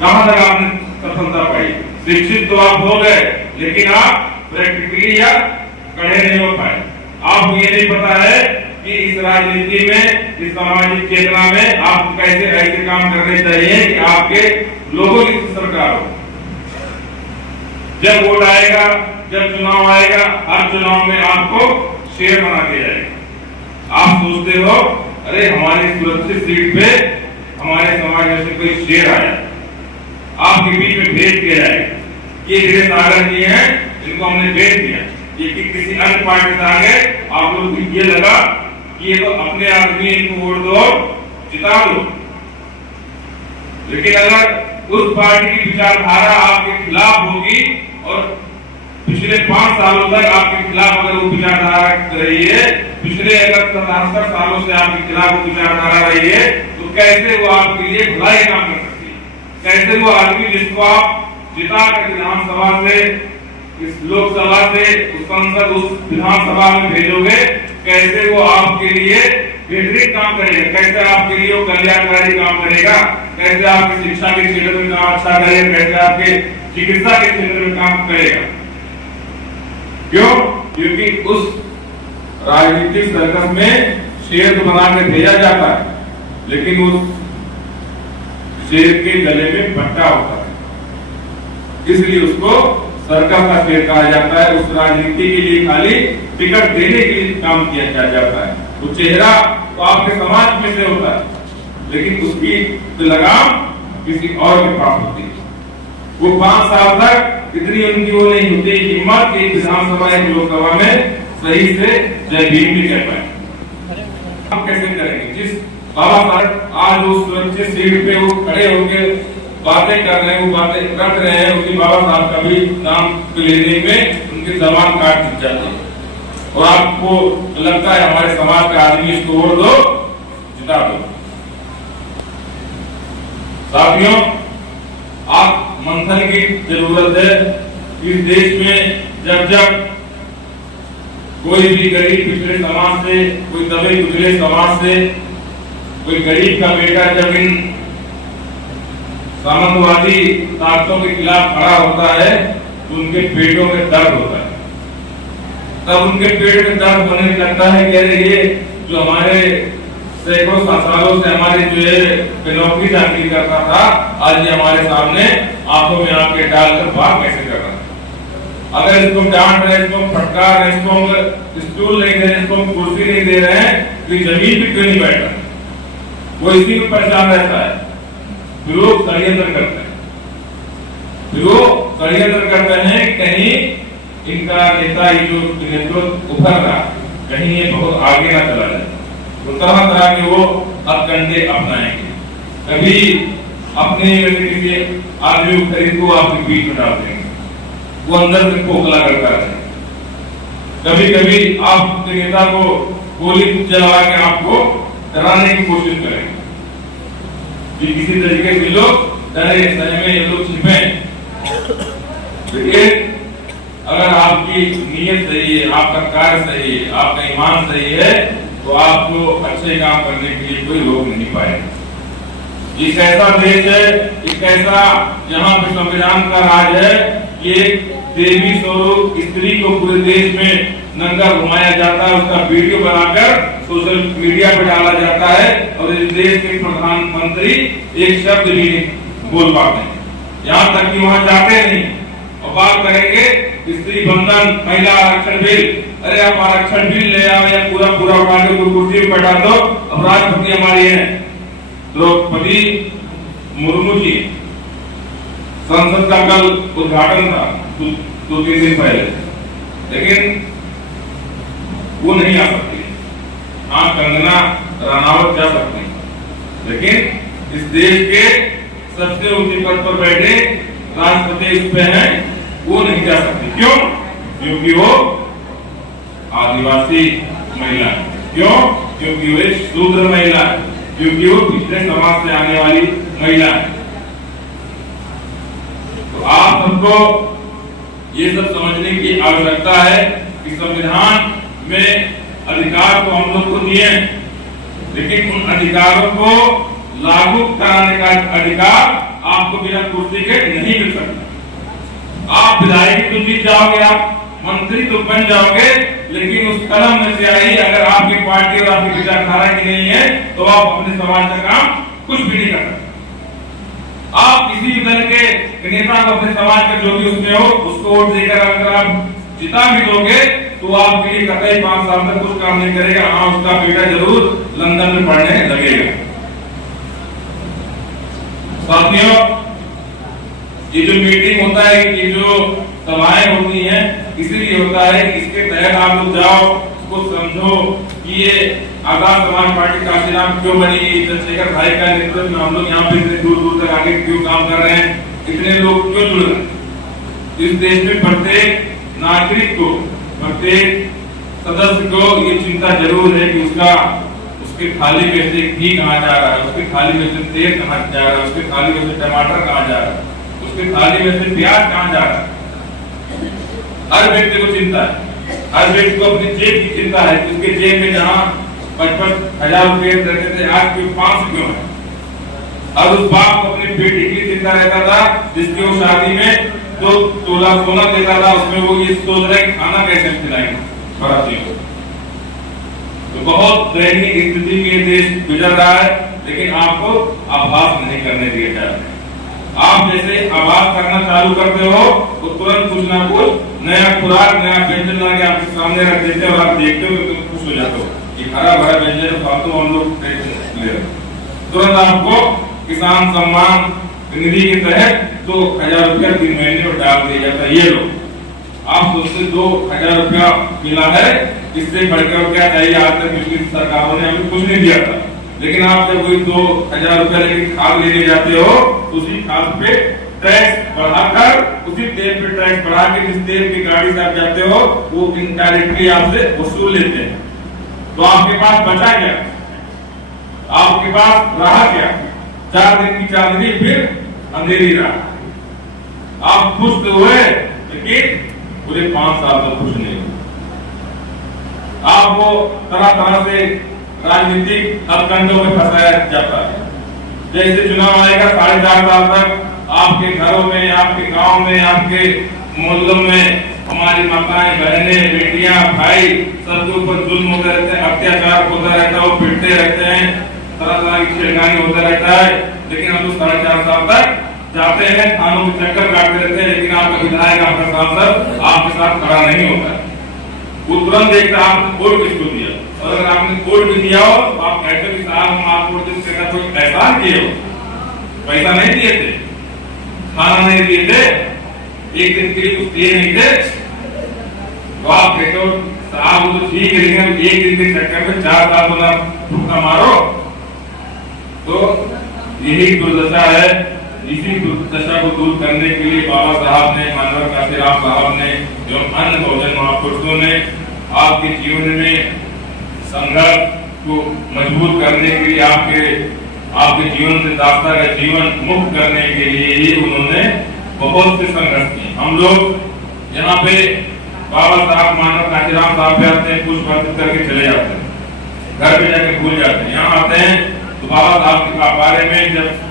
कहां तक आपने सफलता पाई? शिक्षित तो आप हो गए, लेकिन आप प्रैक्टिकली या खड़े नहीं हो पाए। आपको ये नहीं पता है कि इस राजनीति में, इस सामाजिक चेतना में आपको कैसे ऐसे काम करने चाहिए कि आपके लोगों की सरकार हो। जब वोट आएगा, जब चुनाव आएगा, हर चुनाव में आपको शेर बना के जाएगा। आप सोचते हो अरे हमारी सुरक्षित सीट पे हमारे समाज में से कोई शेर आया, आपके बीच में भेज दिया जाएगा। ये सागर जी हैं, इनको हमने भेज दिया कि किसी अन्य पार्टी से आगे आप लोग को ये लगा कि ये तो अपने आदमी, इनको वोट दो, जिता दो। लेकिन अगर उस पार्टी की विचारधारा आपके खिलाफ होगी और पिछले 5 सालों तक आपके खिलाफ अगर वो विचारधारा रही है, पिछले अगर 77 सालों से आपके खिलाफ वो विचारधारा रही है, तो कैसे वो आपके लिए भलाई काम कर सकती है? कैसे वो आदमी जिसको आप जिता कर विधानसभा से, इस लोकसभा से उस संसद, उस विधानसभा में भेजोगे, कैसे वो आपके लिए बेहतरीन काम करेगा? कैसे आपके लिए वो कल्याणकारी काम करेगा? कैसे आपके शिक्षा के क्षेत्र में काम अच्छा करेगा? कैसे आपके चिकित्सा के क्षेत्र में काम करेगा? क्यों? क्योंकि उस राजनीतिक सर्कस में शेर तो बना के भेजा जाता है, लेकिन उस शेर के गले में पट्टा होता है, इसलिए उसको सर्कस का शेर कहा जाता है। उस राजनीति के लिए खाली टिकट देने के लिए काम किया जाता है। वो चेहरा तो आपके समाज में से होता है, लेकिन उसकी लगाम किसी और के पास होती है। वो 5 साल तक इतनी उनकी वो नहीं होती हिम्मत कि विधानसभा या लोकसभा में सही से जय भीम भी कह पाए। हम कैसे करेंगे? जिस बाबा साहब आज उस सुरक्षित सीट पे वो खड़े होकर बातें कर रहे हैं, वो बातें रख रहे हैं, उसी बाबा साहब का भी नाम लेने में उनकी जबान काट दी जाती है। और आपको लगता है हमारे समाज का आदमी, इसको वोट दो, जिता दो। साथियों, आप मंथन की जरूरत है। इस देश में जब कोई भी गरीब पिछड़े समाज से, कोई दबे कुचले समाज से, कोई गरीब का बेटा जब इन सामंतवादी ताकतों के खिलाफ खड़ा होता है, तो उनके पेटों में दर्द होता है। तब उनके पेट में दर्द होने लगता है कि अरे ये जो हमारे सैकड़ों सालों से हमारी जो है नौकरी चाकरी करता था, आज ये हमारे सामने आंखों में आंखें डालकर बात कैसे कर रहा है? अगर इसको डांट रहे, इसको फटकार रहे, इसको स्टूल नहीं दे रहे, इसको कुर्सी नहीं दे रहे हैं, तो जमीन पे क्यों नहीं बैठ रहा? वो इसी में परेशान रहता है। फिर वो षड्यंत्र करते हैं, फिर वो षड्यंत्र करते हैं कहीं इनका नेता ही जो नेतृत्व उभर रहा, कहीं ये बहुत आगे ना चला जाए, तो तरह तरह के वो हथकंडे अपनाएंगे। कभी अपने किसी आदमी को खरीद को आपके बीच में डाल देंगे, वो अंदर से खोखला करता है। कभी कभी आप नेता को गोली चला के आपको डराने की कोशिश करेंगे कि किसी तरीके से लोग डरे, सहमे, ये लोग छिपे। लेकिन अगर आपकी नीयत सही है, आपका कार्य सही है, आपका ईमान सही है, तो आपको अच्छे काम करने के लिए कोई रोक नहीं पाएगा। एक ऐसा देश है, एक ऐसा जहां पे संविधान का राज है कि एक देवी स्वरूप स्त्री को पूरे देश में नंगा घुमाया जाता है, उसका वीडियो बनाकर सोशल मीडिया पर डाला जाता है, और इस देश के प्रधानमंत्री एक शब्द भी नहीं बोल पाते हैं, यहाँ तक कि वहां जाते नहीं और बात करेंगे स्त्री बंधन, महिला आरक्षण बिल। अरे आप आरक्षण बिल ले आओ या पूरा उठा के कुर्सी में बैठा दो। अब राष्ट्रपति हमारी है द्रौपदी मुर्मू जी, संसद का कल उद्घाटन था 2-3 दिन पहले, लेकिन वो नहीं आ सकती। हाँ, कंगना रनावत जा सकती, लेकिन इस देश के सबसे ऊंचे पद पर बैठे राष्ट्रपति उस पे हैं, वो नहीं जा सकती। क्यों? क्योंकि वो आदिवासी महिला है। क्यों? क्योंकि वो एक शूद्र महिला है, क्योंकि वो पिछड़े समाज से आने वाली महिला है। तो आप सबको ये सब समझने की आवश्यकता है कि संविधान में अधिकार तो हम लोग को दिए, लेकिन उन अधिकारों को लागू कराने का अधिकार आपको बिना कुर्सी के नहीं मिल सकता। आप विधायक तो जीत जाओगे, आप मंत्री तो बन जाओगे, लेकिन उस कलम में से आई अगर आपकी पार्टी और आपकी विचारधारा की नहीं है, तो आप अपने समाज का काम कुछ भी नहीं कर सकते। आप किसी भी दल के नेता को अपने समाज के जो भी उसमें हो उसको वोट देकर अगर आप जिता भी दोगे, तो आपके लिए कतई 5 साल तक कुछ काम नहीं करेगा। हाँ, उसका बेटा जरूर लंदन में पढ़ने लगेगा। साथियों, ये जो मीटिंग होता है, ये जो सभाएं होती हैं, इसलिए होता है कि इसके तहत आप लोग जाओ, उसको समझो कि ये आजाद समाज पार्टी काशीराम क्यों बनी, चंद्रशेखर भाई का नेतृत्व में हम लोग यहाँ पे इतने दूर दूर तक आगे क्यों काम कर रहे हैं, इतने लोग क्यों जुड़ रहे हैं। इस देश में प्रत्येक नागरिक को, प्रत्येक सदस्य को ये चिंता जरूर है कि उसके थाली में से घी कहाँ जा रहा है, उसकी थाली में से तेल कहाँ जा रहा है, उसकी थाली में से टमाटर कहाँ जा रहा है, उसकी थाली में से प्याज कहाँ जा रहा है। हर व्यक्ति को चिंता है, हर व्यक्ति को अपनी जेब की चिंता है कि उसके जेब में जहाँ 55,000 रुपए रहते थे आज क्यों 500 क्यों है। अब उस बाप को अपनी बेटी की चिंता रहता था जिसकी वो शादी में तो तोला सोना देता था, उसमें वो ये सोच रहे खाना कैसे खिलाएंगे बारातियों को। तो बहुत दयनीय स्थिति में देश गुजर रहा है, लेकिन आपको आभास नहीं करने दिया जा रहा। आप जैसे आभास करना चालू करते हो तो तुरंत कुछ ना कुछ नया खुराक, नया व्यंजन ला के आपके सामने रख देते हो और आप देखते हो तो खुश हो जाते हो कि हरा भरा व्यंजन फालतू हम लोग ले। तुरंत आपको किसान सम्मान निधि के तहत 2,000 रुपया 3 महीने में डाल दिया जाता है। ये लो, आप सोचते 2,000 रुपया मिला है, इससे बढ़कर क्या चाहिए। आज तक पिछली सरकारों ने हमें कुछ नहीं दिया था, लेकिन आप जब वही 2,000 रुपया लेकर खाद लेने जाते हो तो उसी खाद पे टैक्स बढ़ाकर, उसी तेल पे टैक्स बढ़ा के जिस तेल की गाड़ी से आप जाते हो वो इनडायरेक्टली आपसे वसूल लेते हैं। तो आपके पास बचा क्या, आपके पास रहा क्या? 4 दिन की चांदनी फिर अंधेरी रहा। आप खुश तो हुए लेकिन पूरे 5 साल तक खुश नहीं हुए। आपको तरह तरह से राजनीतिक हथकंडों में फंसाया जाता है। जैसे चुनाव आएगा 4.5 साल तक आपके घरों में, आपके गांव में, आपके मोहल्लों में हमारी माताएं, बहनें, बेटियां, भाई सबके ऊपर जुल्म होता रहता है, अत्याचार होता रहता है, वो पिटते रहते हैं, तरह तरह की छेड़खानी होता रहता है। लेकिन हम लोग 4.5 साल तक जाते हैं, थानों के चक्कर काटते रहते हैं, लेकिन आपका विधायक, आपका सांसद आपके साथ खड़ा नहीं होता है। वो तुरंत देखता है आपने वोट किसको दिया, और अगर आपने वोट भी दिया हो तो आप कहते हो कि साहब हम आपको कोई एहसान किए हो, पैसा नहीं दिए थे, खाना नहीं दिए थे, एक दिन के लिए कुछ दिए नहीं थे, तो आप कहते हो साहब वो तो ठीक है, लेकिन एक दिन के चक्कर में 4 साल बोला भूखा मारो। तो यही दुर्दशा है। इसी दुर्दशा को दूर करने के लिए बाबा साहब ने, मानवर काशीराम साहब ने एवं अन्य बहुजन महापुरुषों ने आपके जीवन में संघर्ष को मजबूत करने के लिए, आपके जीवन से दास्ता का जीवन मुक्त करने के लिए ही उन्होंने बहुत से संघर्ष किए। हम लोग यहाँ पे बाबा साहब, मानव काशीराम साहब पे आते हैं, पुष्प अर्पित करके चले जाते हैं, घर पे जाके भूल जाते हैं। यहाँ आते हैं तो बाबा साहब के बारे में जब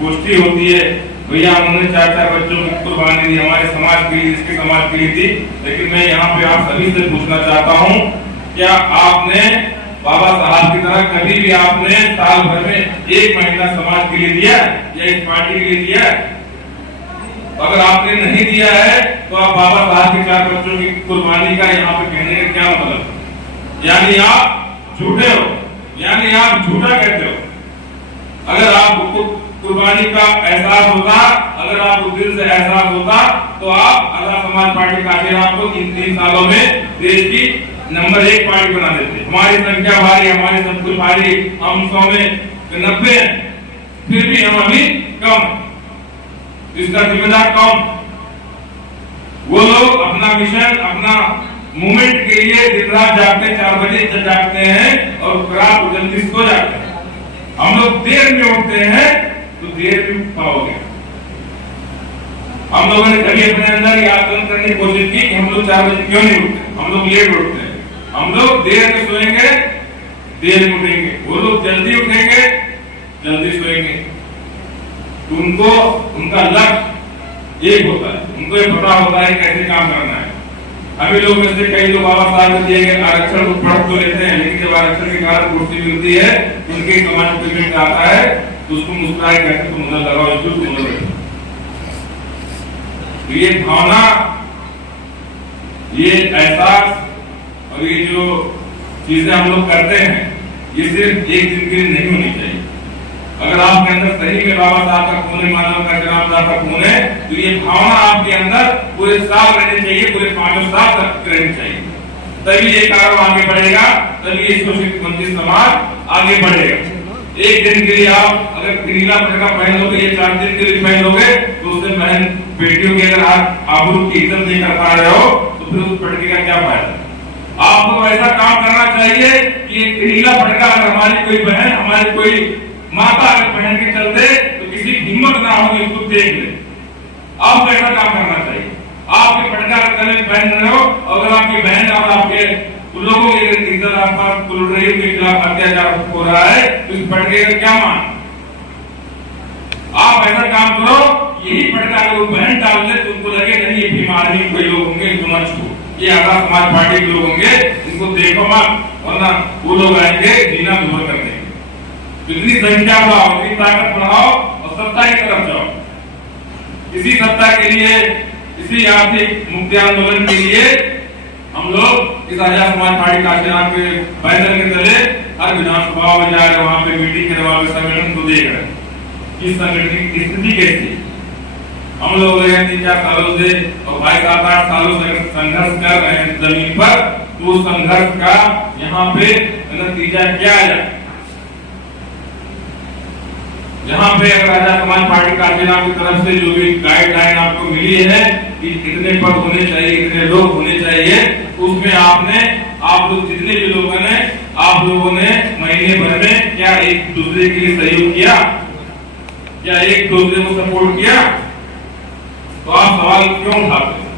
गोष्ठी होती है, भैया उन्होंने 4 बच्चों की कुर्बानी दी, हमारे समाज के लिए, इसके समाज के लिए दी। लेकिन मैं यहाँ पे आप सभी से पूछना चाहता हूँ, क्या आपने बाबा साहब की तरह कभी भी आपने साल भर में 1 महीना समाज के लिए दिया या इस पार्टी के लिए दिया? अगर आपने नहीं दिया है तो आप बाबा साहब के 4 बच्चों की कुर्बानी का यहाँ पे कहने का क्या मतलब? यानी आप झूठे हो, यानी आप झूठा कहते हो। अगर आपको कुर्बानी का एहसास होता, अगर आपको दिल से एहसास होता तो आप आजाद समाज पार्टी काशीराम को इन 3 सालों में देश की नंबर 1 पार्टी बना देते। हमारी संख्या भारी, हमारी सब कुछ भारी, हम 100 में 90 हैं, फिर भी हम अभी कम। इसका जिम्मेदार कौन? वो लोग अपना मिशन, अपना मूवमेंट के लिए दिन रात जागते, 4 बजे जागते हैं और रात को जल्दी सो जाते हैं। हम लोग देर में उठते हैं तो देर में पाओगे। हम लोगों ने कभी अपने अंदर ये आकलन करने की कोशिश की कि हम लोग 4 बजे क्यों नहीं उठते, हम लोग लेट उठते हैं। हम लोग देर में सोएंगे, देर में उठेंगे। वो लोग जल्दी उठेंगे, जल्दी सोएंगे। तो उनको उनका लक्ष्य एक होता है, उनको ये पता होता है कैसे काम करना है। अभी लोग में से कई लोग बाबा साहब ने दिए गए आरक्षण को पढ़ तो लेते हैं, लेकिन जब आरक्षण के कारण कुर्सी मिलती है, उनके समाज में पेमेंट आता है तो उसको मुस्कुराए कहते तुम उधर लगाओ, इसको तुम उधर बैठो। ये भावना, ये एहसास और ये जो चीजें हम लोग करते हैं, ये सिर्फ एक दिन के लिए नहीं होनी चाहिए। अगर आपके अंदर सही में बाबा साहब का खून है, मानव का जनाब साहब का खून है, तो ये भावना आपके अंदर पूरे साल रहनी चाहिए, पूरे 5 साल तक रहनी चाहिए। तभी ये कार्य आगे बढ़ेगा, तभी ये शोषित वंचित समाज आगे बढ़ेगा। एक दिन के लिए आप अगर नीला पटका पहन लोगे, ये 4 दिन के लिए पहन लोगे, तो उससे बहन बेटियों की अगर आप आबरू की इज्जत नहीं कर पा रहे हो, तो फिर उस पटके का क्या फायदा। आपको ऐसा काम करना चाहिए कि नीला पटका अगर हमारी कोई बहन, हमारी कोई माता अगर पहन के चलते, तो किसी हिम्मत ना होगी उसको देख ले। आपको ऐसा काम करना चाहिए। आपके पटका अगर गले में पहन रहे हो, अगर आपकी बहन और आपके लोगों की इज्जत आपका कुल रही के खिलाफ अत्याचार हो रहा है, तो इस पटके का क्या मान। आप ऐसा काम करो, यही पटका अगर बहन डाल दे तो उनको लगे नहीं ये बीमारी कोई लोग होंगे, इनको मत छू, ये आजाद समाज पार्टी के लोग होंगे, इनको देखो मत, वरना वो लोग आएंगे जीना दूर कर देंगे। इतनी संख्या बढ़ाओ, इतनी ताकत बढ़ाओ और सत्ता की तरफ जाओ। इसी सत्ता के लिए, इसी आर्थिक मुक्ति आंदोलन के लिए हम लोग इस आजाद समाज पार्टी काशीनाथ के बैनर के तले हर विधानसभा में जा रहे, वहां पे मीटिंग करवा के संगठन को देख रहे कि संगठन की स्थिति कैसी। हम लोग 3-4 सालों से और 7-8 सालों से संघर्ष कर रहे हैं जमीन पर, तो संघर्ष का यहाँ पे नतीजा क्या आया। यहाँ पे अगर आजाद समाज पार्टी काशीनाथ की तरफ से जो भी गाइडलाइन आपको मिली है कि कितने पद होने चाहिए, कितने लोग होने चाहिए, उसमें आप लोग जितने भी लोगों ने, आप लोगों ने महीने भर में क्या एक दूसरे के लिए सहयोग किया, क्या एक दूसरे को सपोर्ट किया। तो आप सवाल क्यों उठाते हैं?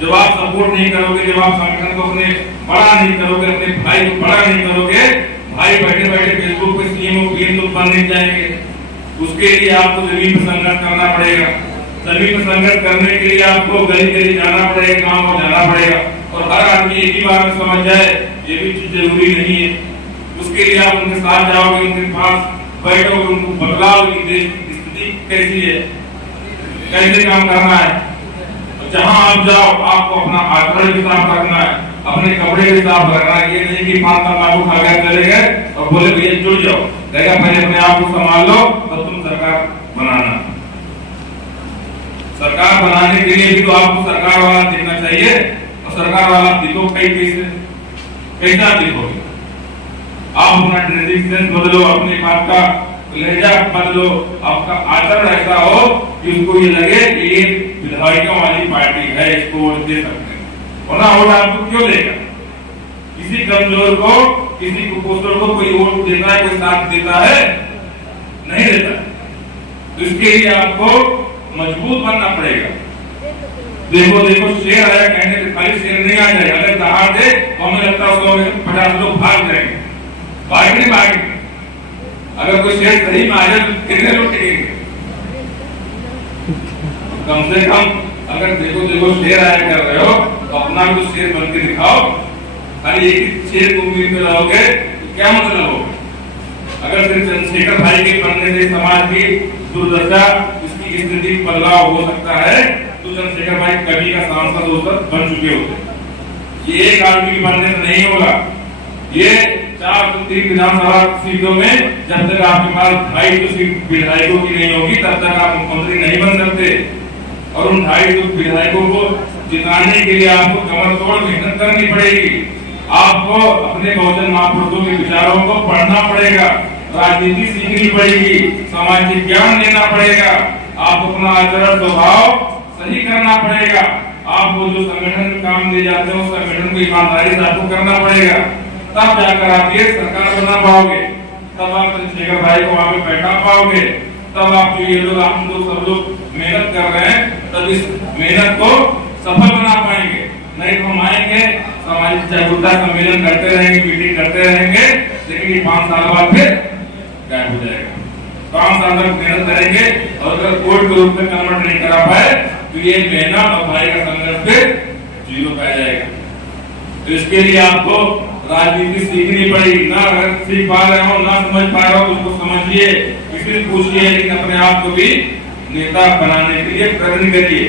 जब आप सपोर्ट नहीं करोगे, जब आप संगठन को अपने बड़ा नहीं करोगे, अपने भाई को बड़ा नहीं करोगे, भाई बैठे बैठे फेसबुक पे सीएम और पीएम तो बन नहीं जाएंगे। उसके लिए आपको जमीन पर संघर्ष करना पड़ेगा। जमीन पर संघर्ष करने के लिए आपको गली गली जाना पड़ेगा, गांव में जाना पड़ेगा, और हर आदमी एक ही बार में समझ जाए ये भी चीज जरूरी नहीं है। उसके लिए आप उनके साथ जाओगे, उनके पास बैठोगे, उनको बदलाओगे देश की स्थिति कैसी है, कैसे काम करना है। जहां आप जाओ आपको अपना आचरण भी साफ रखना है, अपने कपड़े भी साफ रखना है। ये नहीं कि 5 तंबाकू खा कर चले गए और बोले भैया जुड़ जाओ, कहेगा पहले अपने आप को संभाल लो तब तुम सरकार बनाना। सरकार बनाने के लिए भी तो आपको सरकार वाला दिखना चाहिए, और सरकार वाला दिखो कैसा दिखोगे। आप अपना ड्रेसिंग सेंस बदलो, अपने बात का लहजा बदलो, आपका आचरण ऐसा हो कि उसको ये लगे कि ये विधायकों वाली पार्टी है, इसको वोट दे सकते हैं। वरना वोट आपको क्यों देगा? किसी कमजोर को, किसी कुपोषण को कोई वोट देता है, कोई साथ देता है? नहीं देता। तो इसके लिए आपको मजबूत बनना पड़ेगा। देखो शेर आया कहने से खाली शेर नहीं आ जाएगा, अगर दहाड़ दे तो हमें लगता है 150 लोग भाग जाएंगे, भागेंगे। अगर कोई शेर सही में आ जाए तो कितने लोग टिकेंगे? कम से कम अगर देखो शेर आया कर रहे हो तो अपना भी तो शेर बन के दिखाओ। खाली एक शेर को उम्मीद में रहोगे तो क्या मतलब होगा? अगर सिर्फ चंद्रशेखर भाई के बनने से समाज की दुर्दशा, उसकी स्थिति बदलाव हो सकता है, तो चंद्रशेखर भाई कभी का सांसद होकर बन चुके होते। ये एक आदमी के बनने से नहीं होगा। ये 403 विधानसभा सीटों में जब तक आपके पास 250 सीट विधायकों की नहीं होगी, तब तक आप मुख्यमंत्री नहीं बन सकते। और उन 250 विधायकों को जिताने के लिए आपको कमर तोड़ मेहनत करनी पड़ेगी। आपको अपने बहुजन महापुरुषों के विचारों को पढ़ना पड़ेगा, राजनीति सीखनी पड़ेगी, सामाजिक ज्ञान लेना पड़ेगा, आपको अपना आचरण स्वभाव सही करना पड़ेगा। आपको जो संगठन में काम दिए जाते हैं उस संगठन को ईमानदारी से आपको करना पड़ेगा, तब जाकर आप ये सरकार बना पाओगे, तब आप चंद्रशेखर भाई को वहां पे बैठा पाओगे, तब आप जो ये लोग आप लोग सब लोग मेहनत कर रहे हैं, तब इस मेहनत को सफल बना पाएंगे। नहीं तो हम आएंगे, सामाजिक जागरूकता सम्मेलन करते रहेंगे, मीटिंग करते रहेंगे, लेकिन ये 5 साल बाद फिर गायब हो जाएगा। 5 साल तक मेहनत करेंगे और अगर कोर्ट के रूप में कन्वर्ट नहीं करा पाए तो ये मेहनत और भाई का संघर्ष फिर जीरो पा जाएगा। तो इसके लिए आपको राजनीति सीखनी पड़ेगी। ना अगर सीख पा रहे हो, ना समझ पा रहे हो, उसको समझिए, इसलिए पूछिए, लेकिन अपने आप को भी नेता बनाने के लिए प्रयत्न करिए।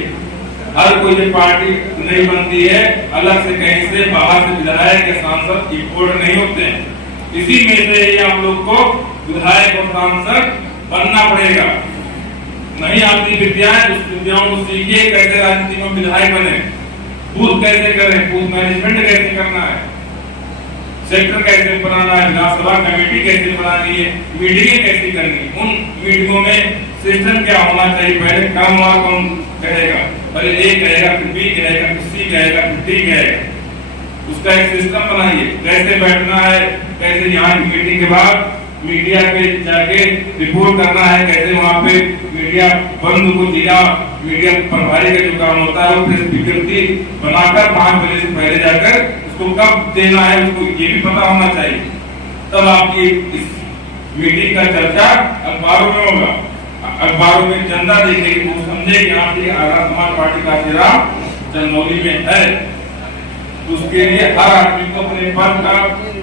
हर कोई जो पार्टी नहीं बनती है, अलग से कहीं से बाहर से विधायक या सांसद इम्पोर्ट नहीं होते हैं। इसी में से ये आप लोग को विधायक और सांसद बनना पड़ेगा। नहीं आती विद्याएं, उस विद्याओं को सीखिए, कैसे राजनीति में विधायक बने, बूथ कैसे करें, बूथ मैनेजमेंट कैसे करना है, सेक्टर कैसे बनाना है, विधानसभा कमेटी कैसे बनानी है, मीटिंगें कैसे करनी, उन मीटिंगों में सिस्टम क्या होना चाहिए, पहले कम हुआ कौन कहेगा, पहले ए कहेगा, फिर बी कहेगा, फिर सी कहेगा, फिर डी कहेगा, उसका एक सिस्टम बनाइए, कैसे बैठना है, कैसे यहाँ मीटिंग के बाद मीडिया पे जाके रिपोर्ट करना है, कैसे वहाँ पे मीडिया बंद को जिला मीडिया प्रभारी का जो काम होता है वो प्रेस विज्ञप्ति बनाकर 5 बजे से पहले जाकर उसको कब देना है उसको ये भी पता होना चाहिए। तब आपकी इस मीटिंग का चर्चा अखबारों में होगा, अखबारों में जनता देखेगी, वो समझे कि आपकी आजाद समाज पार्टी का चेहरा चंदौली में है। उसके लिए हर आदमी को अपने पद का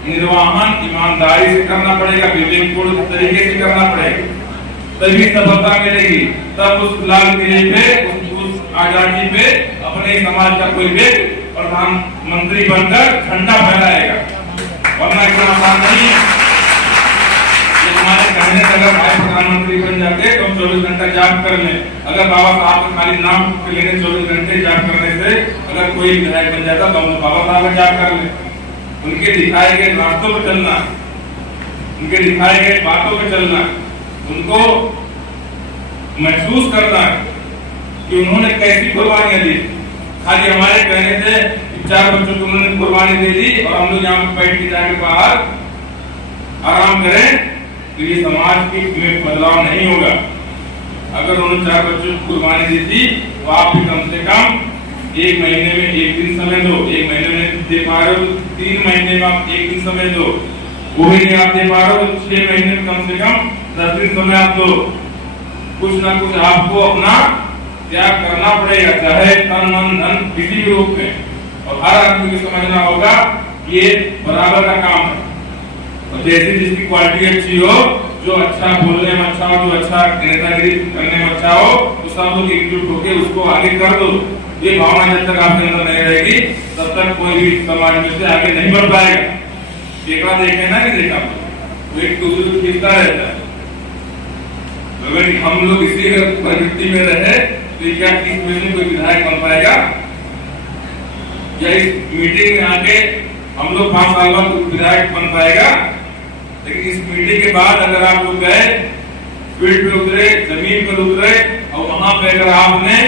निर्वहन ईमानदारी से करना पड़ेगा, विवेकपूर्ण तरीके से करना पड़ेगा, तभी सफलता मिलेगी। तब उस लाल किले पे उस आजादी पे अपने समाज का कोई व्यक्ति प्रधानमंत्री बनकर झंडा फहराएगा, वरना इतना आसान नहीं है। हमारे कहने से अगर भाई प्रधानमंत्री बन जाते तो 24 घंटा जाप कर ले, अगर बाबा साहब का खाली नाम लेने 24 घंटे जाप करने से अगर कोई विधायक बन जाता तो बाबा साहब का जाप कर ले। उनके दिखाए गए रास्तों पर चलना, उनके दिखाए गए बातों पर चलना, उनको महसूस करना कि उन्होंने कैसी कुर्बानियां दी। खाली हमारे कहने से 4 बच्चों को उन्होंने कुर्बानी दे दी और हम लोग यहाँ बैठ के जाके बाहर आराम करें तो ये समाज की में बदलाव नहीं होगा। अगर उन्होंने 4 बच्चों को कुर्बानी दी थी तो आप भी कम से कम 1 महीने में 1 दिन समय दो, 1 महीने में दे पा रहे हो 3 महीने में आप 1 दिन समय दो, वो भी नहीं आप दे पा रहे हो 6 महीने में कम से कम 10 दिन समय आप दो। कुछ ना कुछ आपको अपना त्याग करना पड़ेगा, चाहे तन मन धन किसी भी रूप में, और हर आदमी को समझना होगा ये बराबर का काम है। और जैसी जिसकी क्वालिटी अच्छी हो, जो अच्छा बोलने में अच्छा हो, जो अच्छा नेतागिरी करने में अच्छा हो, तो सब लोग एकजुट होकर उसको आगे कर दो। ये भावना जब तक आपके अंदर नहीं रहेगी तब तक कोई भी समाज में से आगे नहीं बढ़ पाएगा। देखा देखे ना कि देखा तो एक दूसरे को खींचता रहता है। अगर हम लोग इसी प्रवृत्ति में रहे तो क्या इस महीने कोई विधायक बन पाएगा? या इस मीटिंग में आके हम लोग 5 साल बाद विधायक बन पाएगा? लेकिन इस मीटिंग के बाद अगर आप लोग गए, फील्ड पे उतरे, जमीन पर उतरे और वहां पे अगर आपने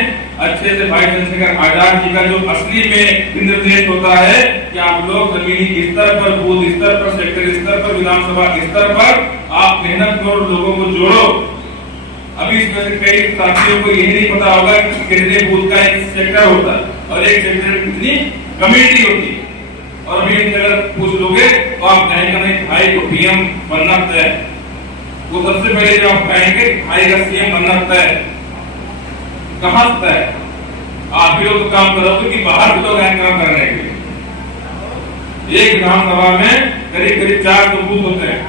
अच्छे से भाई चंद्रशेखर आजाद जी का जो असली में निर्देश होता है कि आप लोग जमीनी स्तर पर, बूथ स्तर पर, सेक्टर स्तर पर, विधानसभा स्तर पर आप मेहनत करो, लोगों को जोड़ो। अभी इसमें से कई साथियों को यही नहीं पता होगा कि कितने बूथ का एक सेक्टर होता है और एक सेक्टर में कितनी कमेटी होती है। और अभी अगर पूछ लोगे तो आप कहेंगे नहीं भाई को पीएम बनना तय है, वो सबसे पहले जो आप कहेंगे भाई का सीएम बनना तय है। कहां तय है? आप भी लोग तो काम करोगे कि बाहर भी लोग आए काम करने के लिए? एक विधानसभा में करीब करीब 400 बूथ होते हैं,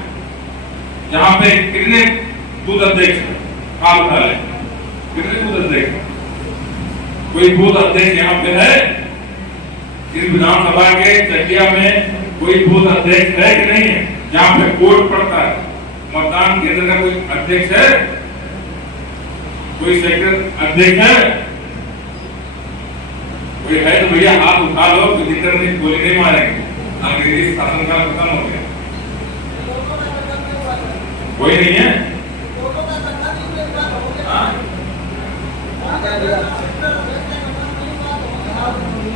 जहाँ पे कितने बूथ अध्यक्ष हाल उठा ले, कितने बूथ अध्यक्ष? कोई बूथ अध्यक्ष यहाँ पे है? इस विधानसभा के चकिया में कोई बूथ अध्यक्ष है कि नहीं है? जहाँ पे वोट पड़ता है, मतदान केंद्र का कोई अध्यक्ष है? कोई सेक्टर अध्यक्ष है? कोई है तो भैया हाथ उठा लो, तो जिक्र नहीं, गोली नहीं मारेंगे। अंग्रेजी शासनकाल खत्म हो गया, कोई नहीं है।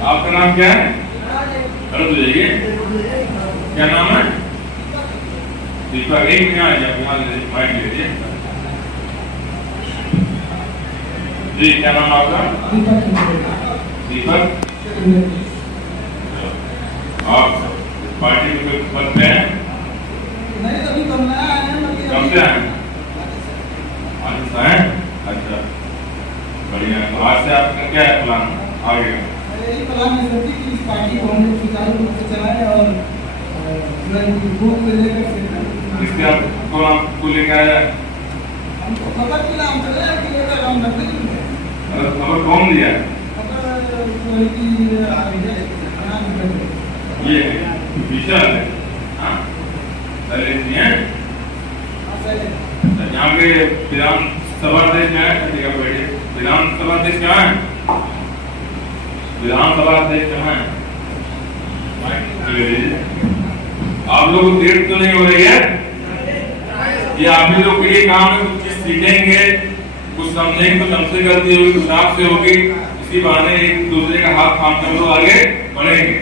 आपका नाम क्या है? अरे तो जाइए, क्या नाम है? दीपक। एक यहाँ आ जाए, माइक लीजिए जी। क्या नाम आपका? दीपक। आप पार्टी में कोई पद पे हैं? कब से आए? आज से आए? अच्छा, बढ़िया। आज से आपका क्या है प्लान आगे? यही प्लान है सर कि इस पार्टी को हम लोग सुचारू रूप से चलाएं और बूथ में लेकर इसके आपको आपको लेकर आया? हमको खबर मिला, हम चले कि लेकर हम रखते हैं। खबर कौन दिया? ये विशाल है। हाँ, यहाँ के विधानसभा अध्यक्ष क्या है? विधानसभा अध्यक्ष क्या है? विधानसभा अध्यक्ष क्या है? आप लोग को देर तो नहीं हो रही है? ये आप ही लोग के लिए काम है, कुछ चीज सीखेंगे, कुछ समझेंगे, कुछ हमसे गलती होगी, कुछ आपसे होगी, इसी बहाने एक दूसरे का हाथ थाम कर लोग आगे बढ़ेंगे।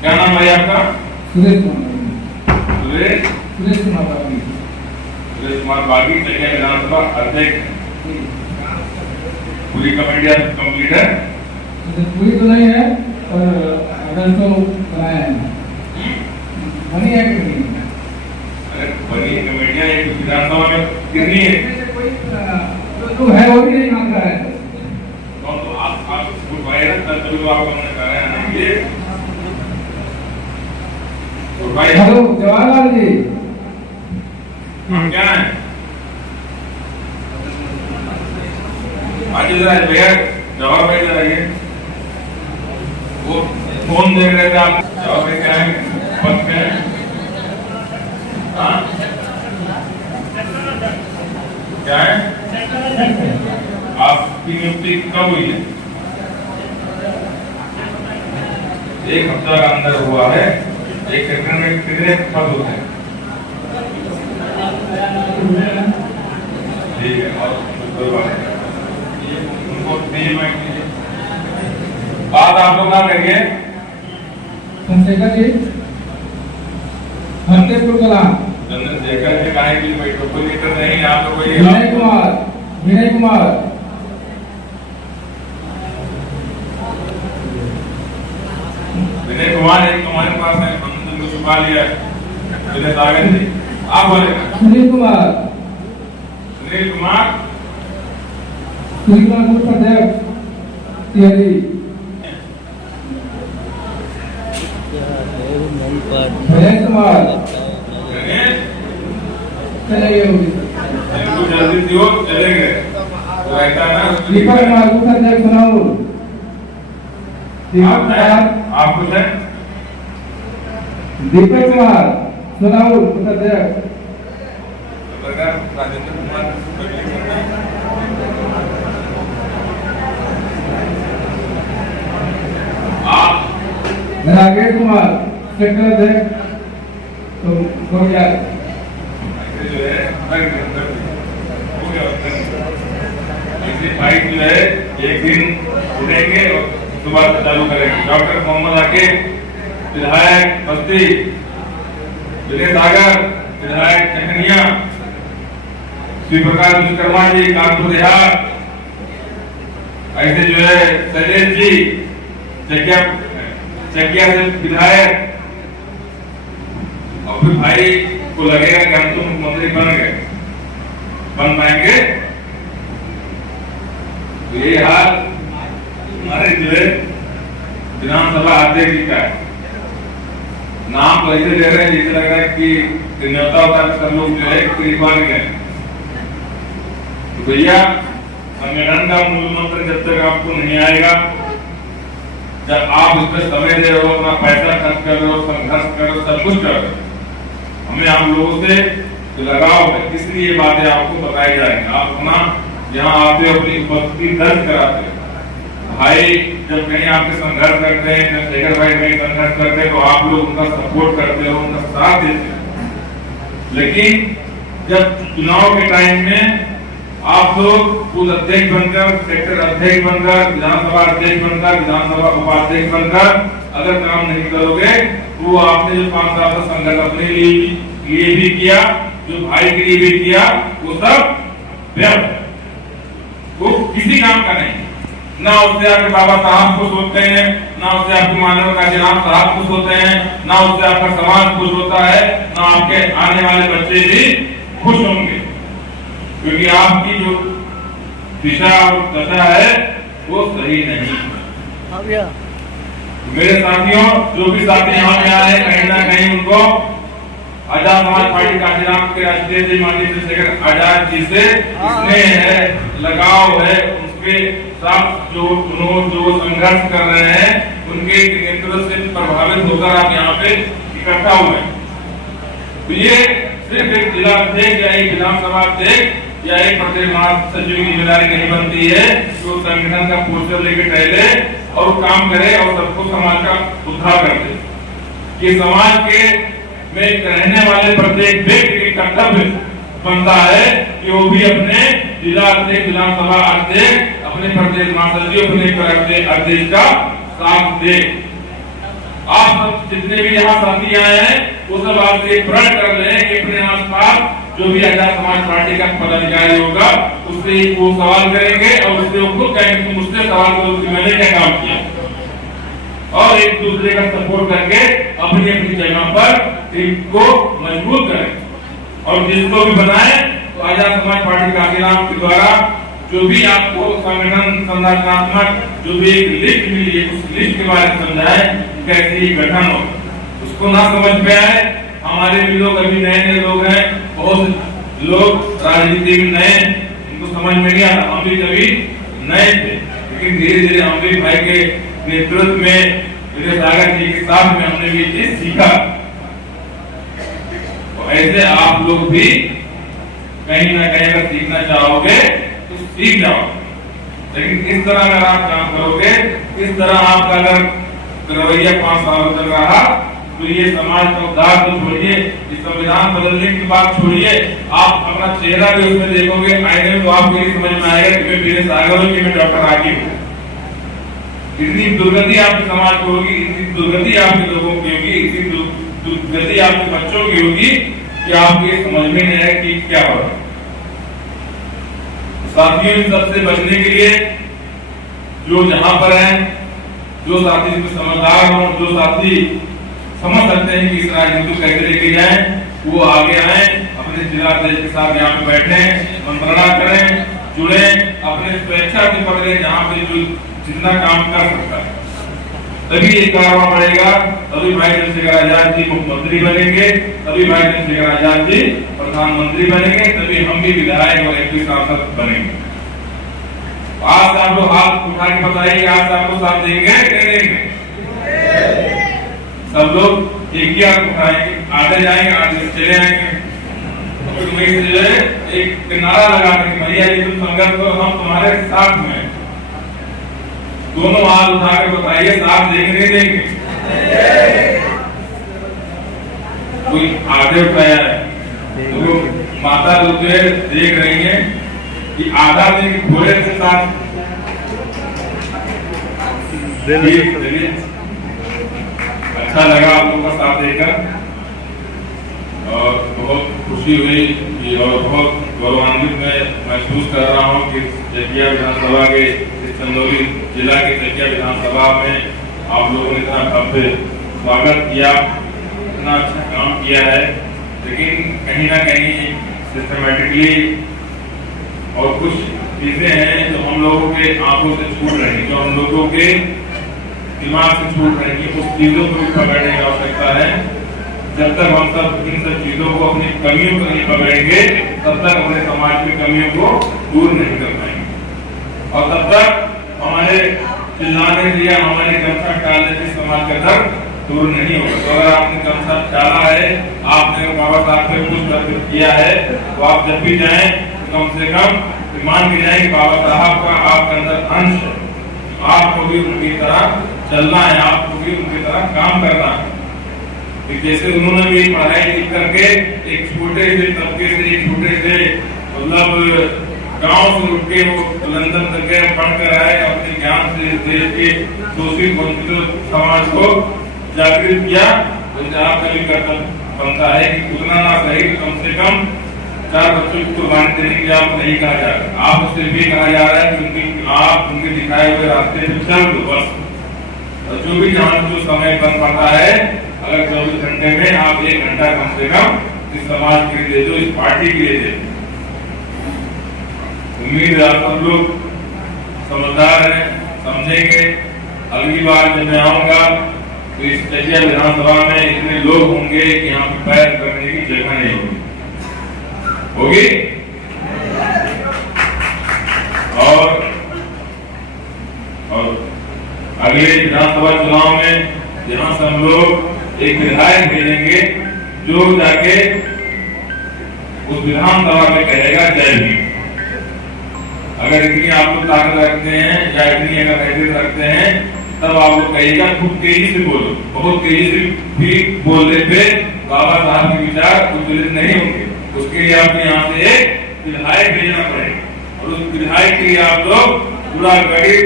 क्या नाम है आपका? सुरेश कुमार बागी, चकिया विधानसभा अध्यक्ष। पूरी कमेटी आप कंप्लीट है? पूरी तो नहीं है और अगर तो बनाया है, बनी है कि नहीं? अरे बनी कमेटियां एक विधानसभा में कितनी है? तो है वो भी नहीं मांग रहा है। तो आप वायरस तभी तो आपको हमने कहा है ना ये हेलो जवाहरलाल जी, क्या है? आज जरा भैया जवाहर भाई जरा ये वो फोन देख रहे थे आप। जवाहर भाई क्या है? पद पे है? हाँ? क्या है? आपकी नियुक्ति कब हुई है? एक हफ्ता का अंदर हुआ है। एक सेक्टर में कितने पद होते हैं? ठीक है, और कोई बात नहीं, उनको बात आप लोग ना करिए। चंद्रशेखर जी, फतेहपुर कला। चंद्रशेखर के काहे की बैठो, कोई लीडर नहीं आप लोग। विनय कुमार विनय कुमार एक हमारे पास है, हमने उनको छुपा लिया है। विनय सागर जी आप बोले। सुनील कुमार बूथ अध्यक्ष तिहारी। गणेश कुमार चले गए, इनको जल्दी दियो, चले गए तो ऐसा ना। दीपक कुमार बूथ अध्यक्ष सुनाऊं। आप कुछ है? दीपक कुमार सुनाऊं बूथ अध्यक्ष। राजेंद्र कुमार राकेश कुमार सेक्टर अध्यक्ष। तो हो गया जो है फाइट जो है एक दिन उठेंगे और सुबह से चालू करेंगे। डॉक्टर मोहम्मद आके विधायक बस्ती, विनय सागर विधायक चकनिया, श्री प्रकाश विश्वकर्मा जी कानपुर देहात, ऐसे जो है शैलेश जी चकिया से विधायक। और फिर भाई को लगेगा कि हम तो मुख्यमंत्री बन पाएंगे। तो ये हाल हमारे जो है विधानसभा अध्यक्ष जी का है। नाम तो ऐसे ले रहे हैं जैसे लग रहा है कि न्योता सब लोग जो है बन गए। तो भैया संगठन का मूल मंत्र जब तक आपको नहीं आएगा, जब आप इसमें समय दे रहे हो, अपना पैसा खर्च कर रहे हो, संघर्ष कर रहे हो, सब कुछ कर रहे हो, हमें आप लोगों से लगाव है, इसलिए ये बातें आपको बताई जाएंगी। आप अपना यहाँ आते हो, अपनी उपस्थिति दर्ज कराते हो। भाई जब कहीं आपके संघर्ष करते हैं, जब शेखर भाई कहीं संघर्ष करते हैं, तो आप लोग उनका सपोर्ट करते हो, उनका साथ देते हो। लेकिन जब चुनाव के टाइम में आप लोग बूथ अध्यक्ष बनकर, सेक्टर अध्यक्ष बनकर, विधानसभा अध्यक्ष बनकर, विधानसभा उपाध्यक्ष बनकर अगर काम नहीं करोगे, तो आपने जो 5 साल का संघर्ष अपने लिए भी किया, जो भाई के लिए भी किया, वो सब व्यर्थ है, वो किसी काम का नहीं। ना उससे आपके बाबा साहब खुश होते हैं, ना उससे आपके मानव का जनाब साहब खुश होते हैं, ना उससे आपका समाज खुश होता है, ना आपके आने वाले बच्चे भी खुश होंगे, क्योंकि आपकी जो दिशा और दशा है वो सही नहीं। मेरे साथियों, जो भी साथी यहाँ पे आए हैं, कहीं ना कहीं उनको आजाद समाज पार्टी काशीराम के राष्ट्रीय अध्यक्ष माननीय चंद्रशेखर आजाद जी से स्नेह है, लगाव है, उनके साथ जो संघर्ष कर रहे हैं, उनके नेतृत्व से प्रभावित होकर आप यहाँ पे इकट्ठा हुए। तो ये सिर्फ एक जिला अध्यक्ष या एक विधानसभा अध्यक्ष या एक प्रदेश महासचिव की जिम्मेदारी नहीं बनती है जो संगठन का पोस्टर लेकर टहले और काम करे और सबको समाज का उद्धार कर दे। ये समाज के में रहने वाले प्रत्येक व्यक्ति के कर्तव्य बनता है कि वो भी अपने जिला अध्यक्ष, विधानसभा अध्यक्ष, अपने प्रदेश महासचिव, अपने अध्यक्ष का साथ दे। आप सब जितने भी यहाँ साथी आए हैं वो सब आपसे प्रण कर लें कि अपने आसपास जो भी आजाद समाज पार्टी का पदाधिकारी होगा उससे वो सवाल करेंगे और उससे वो खुद कहेंगे कि मुझसे सवाल करो कि मैंने क्या काम किया, और एक दूसरे का सपोर्ट करके अपनी अपनी जगह पर टीम को मजबूत करें। और जिसको भी बनाए तो आजाद समाज पार्टी कांशीराम के द्वारा जो भी आपको संगठन संरचनात्मक जो भी एक लिस्ट मिली है उस लिस्ट के बारे में समझाए कैसे गठन हो, उसको ना समझ में आए। हमारे भी लोग अभी नए नए लोग हैं, बहुत लोग राजनीति में नए, इनको समझ में नहीं आता। हम भी कभी नए थे लेकिन धीरे धीरे अमरीक भाई के नेतृत्व में, मेरे सागर जी के साथ में हमने भी चीज सीखा। तो ऐसे आप लोग भी कहीं ना कहीं अगर सीखना चाहोगे तो सीख जाओ, लेकिन इस तरह अगर आप काम करोगे, इस तरह आपका अगर रवैया 5 साल चल रहा तो ये समाज का उद्धार तो छोड़िए, इस संविधान बदलने की बात छोड़िए, आप अपना चेहरा भी उसमें देखोगे आईने में तो आपको ये समझ में आएगा कि मैं मेरे सागर हूँ, कि मैं डॉक्टर रागी हूँ। इतनी दुर्गति आपके समाज को होगी, इतनी दुर्गति आपके लोगों की होगी, इतनी दुर्गति आपके बच्चों की होगी कि आपको ये समझ में नहीं आएगा कि क्या हो रहा है। साथियों, इन सबसे बचने के लिए जो जहां पर हैं, जो साथी समझदार हों, जो साथी समझ सकते हैं कि इस राजनीति को कैसे लेके जाएं, वो आगे आए, अपने जिला अध्यक्ष के साथ यहाँ पे बैठे, मंत्रणा करें, जुड़े, अपने स्वेच्छा से पकड़े जहाँ पे जो जितना काम कर सकता है, तभी ये कारवा बढ़ेगा। तभी भाई चंद्रशेखर आजाद जी मुख्यमंत्री बनेंगे, तभी भाई चंद्रशेखर आजाद जी प्रधानमंत्री बनेंगे, तभी हम भी विधायक और एमपी सांसद बनेंगे। आज आप लोग हाथ उठा के बताइए, आज आपको साथ देंगे नहीं देंगे? सब लोग एक ही हाथ उठाएंगे, आगे जाएंगे, आगे चले आएंगे। एक नारा लगा के भैया ये तुम संघर्ष करो, हम तुम्हारे साथ में। दोनों हाथ उठा के बताइए साथ देंगे नहीं देंगे? कोई आगे उठाया है तो माता लोग देख रही है कि आधा दिन घोड़े के साथ अच्छा लगा आप लोगों का साथ देकर और बहुत खुशी हुई और बहुत गौरवान्वित मैं महसूस कर रहा हूँ कि चकिया विधानसभा के चंदौली जिला के चकिया विधानसभा में आप लोगों ने इतना भव्य स्वागत किया, इतना अच्छा काम किया है। लेकिन कहीं ना कहीं सिस्टमेटिकली और कुछ चीजें हैं जो हम लोगों के आंखों से छूट रही, जो हम लोगों के दिमाग से छूट रही है, उस चीजों को भी पकड़ने की आवश्यकता है। जब तक हम सब इन सब चीजों को, अपनी कमियों को नहीं पकड़ेंगे, तब तक अपने समाज की कमियों को दूर नहीं कर पाएंगे और तब तक हमारे चिल्लाने से या हमारे गमछा डालने से समाज का दर्द दूर नहीं होगा। तो अगर आपने गमछा डाला है, आपने बाबा साहब से कुछ कर्तव्य किया है, तो आप जब भी जाएं तो कम से कम मान के जाए कि बाबा साहब का आपके अंदर अंश है, आपको भी उनकी तरह चलना है, आपको भी उनकी तरह काम करना है। जैसे उन्होंने भी पढ़ाई लिख करके एक छोटे से तबके से, एक छोटे से मतलब गांव से उठ के वो लंदन तक गए, पढ़कर आए, अपने ज्ञान से देश के शोषित वंचित समाज को जागृत किया। तो आपका भी कर्तव्य बनता है कि उतना ना सही, कम से कम 4 बच्चों की कुर्बानी देने के लिए आपको नहीं कहा जा रहा, आपसे भी कहा जा रहा है कि आप उनके दिखाए हुए रास्ते पे चल दो बस। और जो भी जहाँ जो समय बन पड़ता है, अगर 24 घंटे में आप 1 घंटा कम से कम इस समाज के लिए दे दो, इस पार्टी के लिए दे दो। उम्मीद है आप सब लोग समझदार हैं, समझेंगे। अगली बार जब मैं आऊंगा तो इस चकिया विधानसभा में इतने लोग होंगे कि यहाँ पे पैर करने की जगह नहीं होगी। और अगले विधानसभा चुनाव में यहाँ से हम लोग एक विधायक भेजेंगे जो जाके उस विधानसभा में कहेगा जय भीम। अगर इतनी आप लोग ताकत रखते हैं या इतनी अगर हैसियत रखते हैं, तब आप लोग कहिएगा खूब तेजी से बोलो। बहुत तेजी से भी बोलने पे बाबा साहब के विचार उज्ज्वलित नहीं होंगे। उसके लिए आपको यहाँ से एक विधायक भेजना पड़ेगा और उस विधायक के लिए आप लोग पूरा गरीब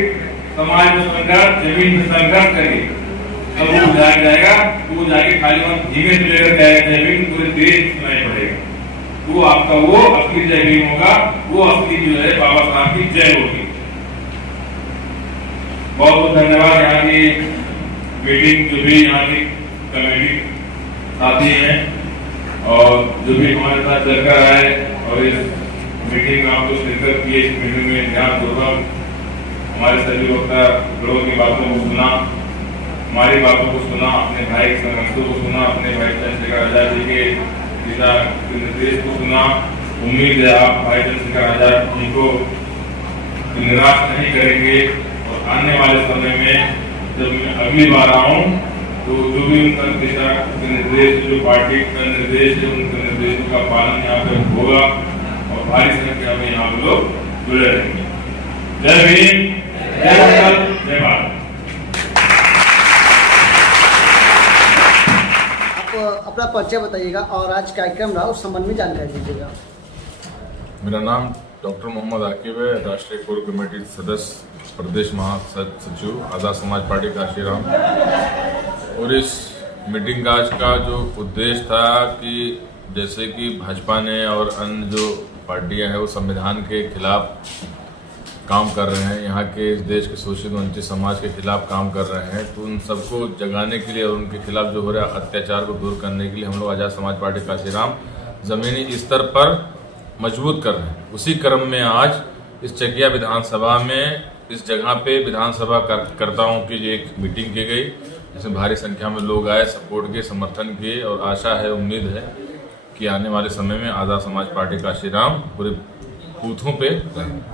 समाज में संघर्ष, जमीन में संघर्ष करिए, तब वो विधायक जाएगा। वो जाके खाली वहां धीमे से लेकर जमीन पूरे देश सुनाई पड़ेगा। वो आपका वो असली जय भीम होगा, वो असली जो है बाबा साहब की जय होगी। बहुत बहुत धन्यवाद यहाँ की मीटिंग, जो भी यहाँ की कमेटी साथी हैं और जो भी हमारे साथ चलकर आए और इस मीटिंग में आपको शिरकत किए। इस मीटिंग में ध्यानपूर्वक हमारे सभी वक्ता लोगों की बातों को सुना, हमारी बातों को सुना, अपने भाई संघर्षों को सुना, अपने भाई चंद्रशेखर आजाद जी के पिता के निर्देश को सुना। उम्मीद है आप भाई चंद्रशेखर आजाद जी को निराश नहीं करेंगे और आने वाले समय में जब मैं अगली बार आऊं तो जो भी उनका पिता के निर्देश, जो पार्टी का निर्देश है, उनके निर्देशों का पालन यहाँ पे होगा और भारी संख्या में यहाँ लोग जुड़े रहेंगे। जय भीम, जय भारत, जय भारत। अपना परिचय बताइएगा और आज कार्यक्रम रहा उस संबंध में जानकारी दीजिएगा। मेरा नाम डॉक्टर मोहम्मद आकिब है, राष्ट्रीय कोर कमेटी सदस्य, प्रदेश महासचिव, आज़ाद समाज पार्टी काशीराम। और इस मीटिंग आज का जो उद्देश्य था कि जैसे कि भाजपा ने और अन्य जो पार्टियां हैं वो संविधान के खिलाफ काम कर रहे हैं, यहाँ के इस देश के शोषित वंचित समाज के खिलाफ काम कर रहे हैं, तो उन सबको जगाने के लिए और उनके खिलाफ जो हो रहा है अत्याचार को दूर करने के लिए हम लोग आज़ाद समाज पार्टी काशीराम जमीनी स्तर पर मजबूत कर रहे हैं। उसी क्रम में आज इस चकिया विधानसभा में इस जगह पे विधानसभा कर्ताओं की एक मीटिंग की गई, जिसमें भारी संख्या में लोग आए, सपोर्ट किए, समर्थन किए और आशा है, उम्मीद है कि आने वाले समय में आज़ाद समाज पार्टी काशीराम पूरे बूथों पे रहेंगे।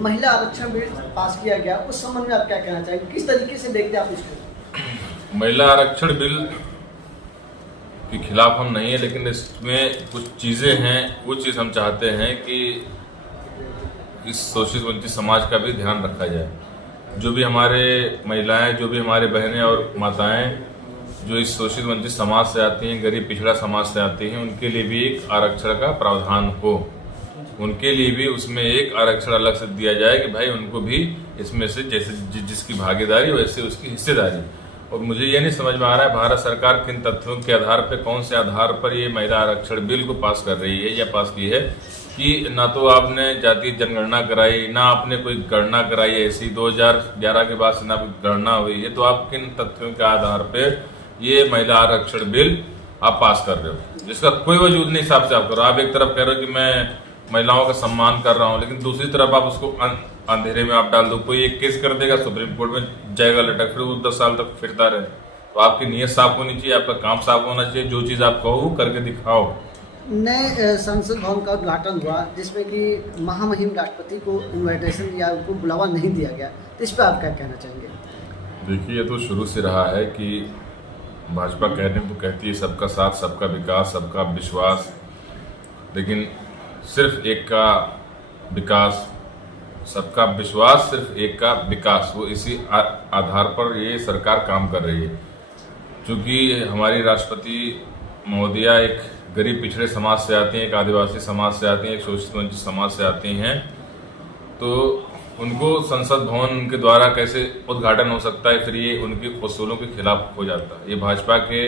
महिला आरक्षण बिल पास किया गया, उस संबंध में आप क्या कहना चाहेंगे, किस तरीके से देखते हैं आप इसको? महिला आरक्षण बिल के खिलाफ हम नहीं है, लेकिन इसमें कुछ चीज़ें हैं, वो चीज़ हम चाहते हैं कि इस शोषित वंचित समाज का भी ध्यान रखा जाए। जो भी हमारे महिलाएं, जो भी हमारे बहनें और माताएं जो इस शोषित वंचित समाज से आती हैं, गरीब पिछड़ा समाज से आती हैं, उनके लिए भी एक आरक्षण का प्रावधान हो, उनके लिए भी उसमें एक आरक्षण अलग से दिया जाए कि भाई उनको भी इसमें से जैसे जिसकी भागीदारी वैसे उसकी हिस्सेदारी। और मुझे ये नहीं समझ में आ रहा है भारत सरकार किन तथ्यों के आधार पर, कौन से आधार पर ये महिला आरक्षण बिल को पास कर रही है या पास की है कि ना तो आपने जातीय जनगणना कराई, ना आपने कोई गणना कराई ऐसी 2011 के बाद से ना कोई गणना हुई है, तो आप किन तथ्यों के आधार पर ये महिला आरक्षण बिल आप पास कर रहे हो, जिसका कोई वजूद नहीं हिसाब से आप करो। आप एक तरफ कह रहे हो कि मैं महिलाओं का सम्मान कर रहा हूं, लेकिन दूसरी तरफ आप उसको अंधेरे में आप डाल दो। कोई एक केस कर देगा, सुप्रीम कोर्ट में जाएगा लटक, फिर वो 10 साल तक फिरता रहे। तो आपकी नीयत साफ होनी चाहिए, आपका काम साफ होना चाहिए, जो चीज़ आप कहो करके दिखाओ। नए संसद भवन का उद्घाटन हुआ जिसमें कि महामहिम राष्ट्रपति को इन्विटेशन या उनको बुलावा नहीं दिया गया, तो इस पर आप क्या कहना चाहेंगे? देखिए, ये तो शुरू से रहा है कि भाजपा कहने को कहती है सबका साथ, सबका विकास, सबका विश्वास, लेकिन सिर्फ एक का विकास, सबका विश्वास, सिर्फ एक का विकास, वो इसी आधार पर ये सरकार काम कर रही है। क्योंकि हमारी राष्ट्रपति महोदया एक गरीब पिछड़े समाज से आती हैं, एक आदिवासी समाज से आती हैं, एक शोषित वंचित समाज से आती हैं, तो उनको संसद भवन उनके द्वारा कैसे उद्घाटन हो सकता है, फिर ये उनके उसूलों के खिलाफ हो जाता है। ये भाजपा के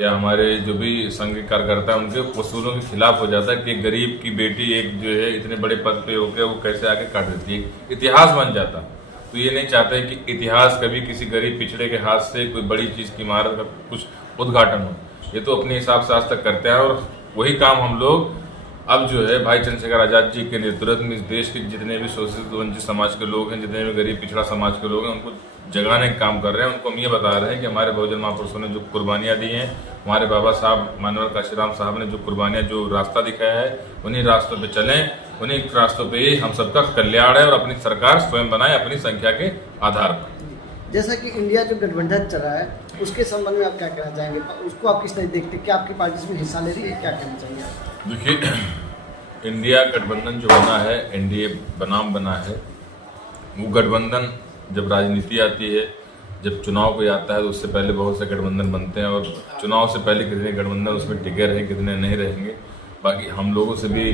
या हमारे जो भी संघ कार्यकर्ता उनके उसूलों के खिलाफ हो जाता है कि गरीब की बेटी एक जो है इतने बड़े पद पे होकर वो कैसे आके काट देती है, इतिहास बन जाता। तो ये नहीं चाहते कि इतिहास कभी किसी गरीब पिछड़े के हाथ से कोई बड़ी चीज़ की इमारत का कुछ उद्घाटन हो। ये तो अपने हिसाब से आज तक करते हैं और वही काम हम लोग अब जो है भाई चंद्रशेखर आजाद जी के नेतृत्व में इस देश के जितने भी शोषित वंचित समाज के लोग हैं, जितने भी गरीब पिछड़ा समाज के लोग हैं, उनको जगाने का काम कर रहे हैं। उनको हम ये बता रहे हैं कि हमारे बहुजन महापुरुषों ने जो कुर्बानियाँ दी हैं, हमारे बाबा साहब मानवर काशीराम साहब ने जो कुर्बानियाँ, जो रास्ता दिखाया है, उन्हीं रास्तों पे चलें, उन्हीं रास्तों पे ही हम सबका कल्याण है और अपनी सरकार स्वयं बनाए अपनी संख्या के आधार पर। जैसा कि इंडिया जो गठबंधन चल रहा है उसके संबंध में आप क्या कहना चाहेंगे, उसको आप किस तरह देखते हैं, क्या आपकी पार्टी इसमें हिस्सा ले रही है, क्या कहना चाहिए? देखिए, इंडिया गठबंधन जो बना है, एनडीए बनाम बना है, वो गठबंधन जब राजनीति आती है, जब चुनाव कोई आता है तो उससे पहले बहुत से गठबंधन बनते हैं और चुनाव से पहले कितने गठबंधन उसमें टिके रहे, कितने नहीं रहेंगे। बाकी हम लोगों से भी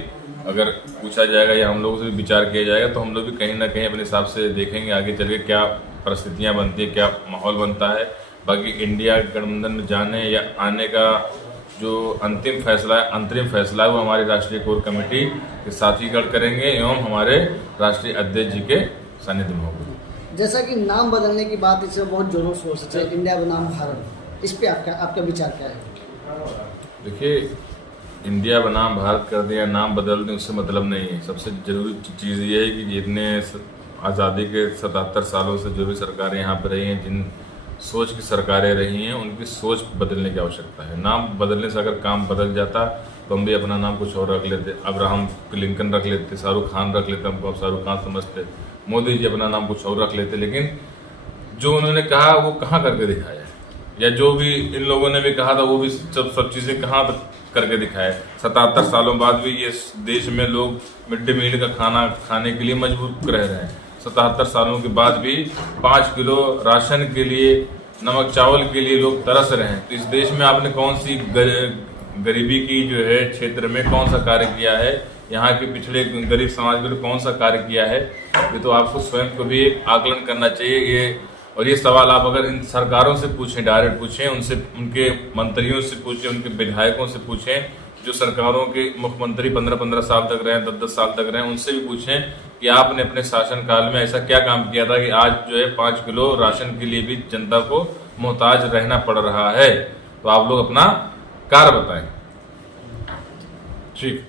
अगर पूछा जाएगा या हम लोगों से भी विचार किया जाएगा तो हम लोग भी कहीं ना कहीं अपने हिसाब से देखेंगे आगे चल के क्या परिस्थितियाँ बनती है, क्या माहौल बनता है। बाकी इंडिया गठबंधन में जाने या आने का जो अंतिम फैसला है, अंतरिम फैसला है, वो हमारी राष्ट्रीय कोर कमेटी के साथ ही करेंगे एवं हमारे राष्ट्रीय अध्यक्ष जी के सानिध्य में होगा। जैसा कि नाम बदलने की बात इसे बहुत जोरों शोर से इंडिया बनाम भारत, इस पे आपका विचार क्या है? देखिए, इंडिया बनाम भारत कर दें या नाम बदल दें उससे मतलब नहीं है। सबसे जरूरी चीज़ ये है कि जितने आज़ादी के 77 सालों से जो भी सरकारें यहाँ पर रही हैं, जिन सोच की सरकारें रही हैं, उनकी सोच बदलने की आवश्यकता है। नाम बदलने से अगर काम बदल जाता तो हम भी अपना नाम कुछ और रख लेते, अब्राहम लिंकन रख लेते, शाहरुख खान रख लेते, हमको अब शाहरुख खान समझते, मोदी जी अपना नाम कुछ और रख लेते। लेकिन जो उन्होंने कहा वो कहाँ करके दिखाया है, या जो भी इन लोगों ने भी कहा था वो भी सब चीज़ें कहाँ करके दिखाया है। 77 सालों बाद भी ये देश में लोग मिड डे मील का खाना खाने के लिए मजबूर रह रहे हैं। 77 सालों के बाद भी 5 किलो राशन के लिए, नमक चावल के लिए लोग तरस रहे हैं। तो इस देश में आपने कौन सी गरीबी की जो है क्षेत्र में कौन सा कार्य किया है, यहाँ के पिछड़े गरीब समाज के लिए कौन सा कार्य किया है, ये तो आपको स्वयं को भी एक आकलन करना चाहिए। ये सवाल आप अगर इन सरकारों से पूछें, डायरेक्ट पूछें, उनसे, उनके मंत्रियों से पूछें, उनके विधायकों से पूछें, जो सरकारों के मुख्यमंत्री 15-15 साल तक रहे, 10-10 साल तक रहे, उनसे भी पूछें कि आपने अपने शासनकाल में ऐसा क्या काम किया था कि आज जो है 5 किलो राशन के लिए भी जनता को मोहताज रहना पड़ रहा है। तो आप लोग अपना कार्य बताएं। ठीक।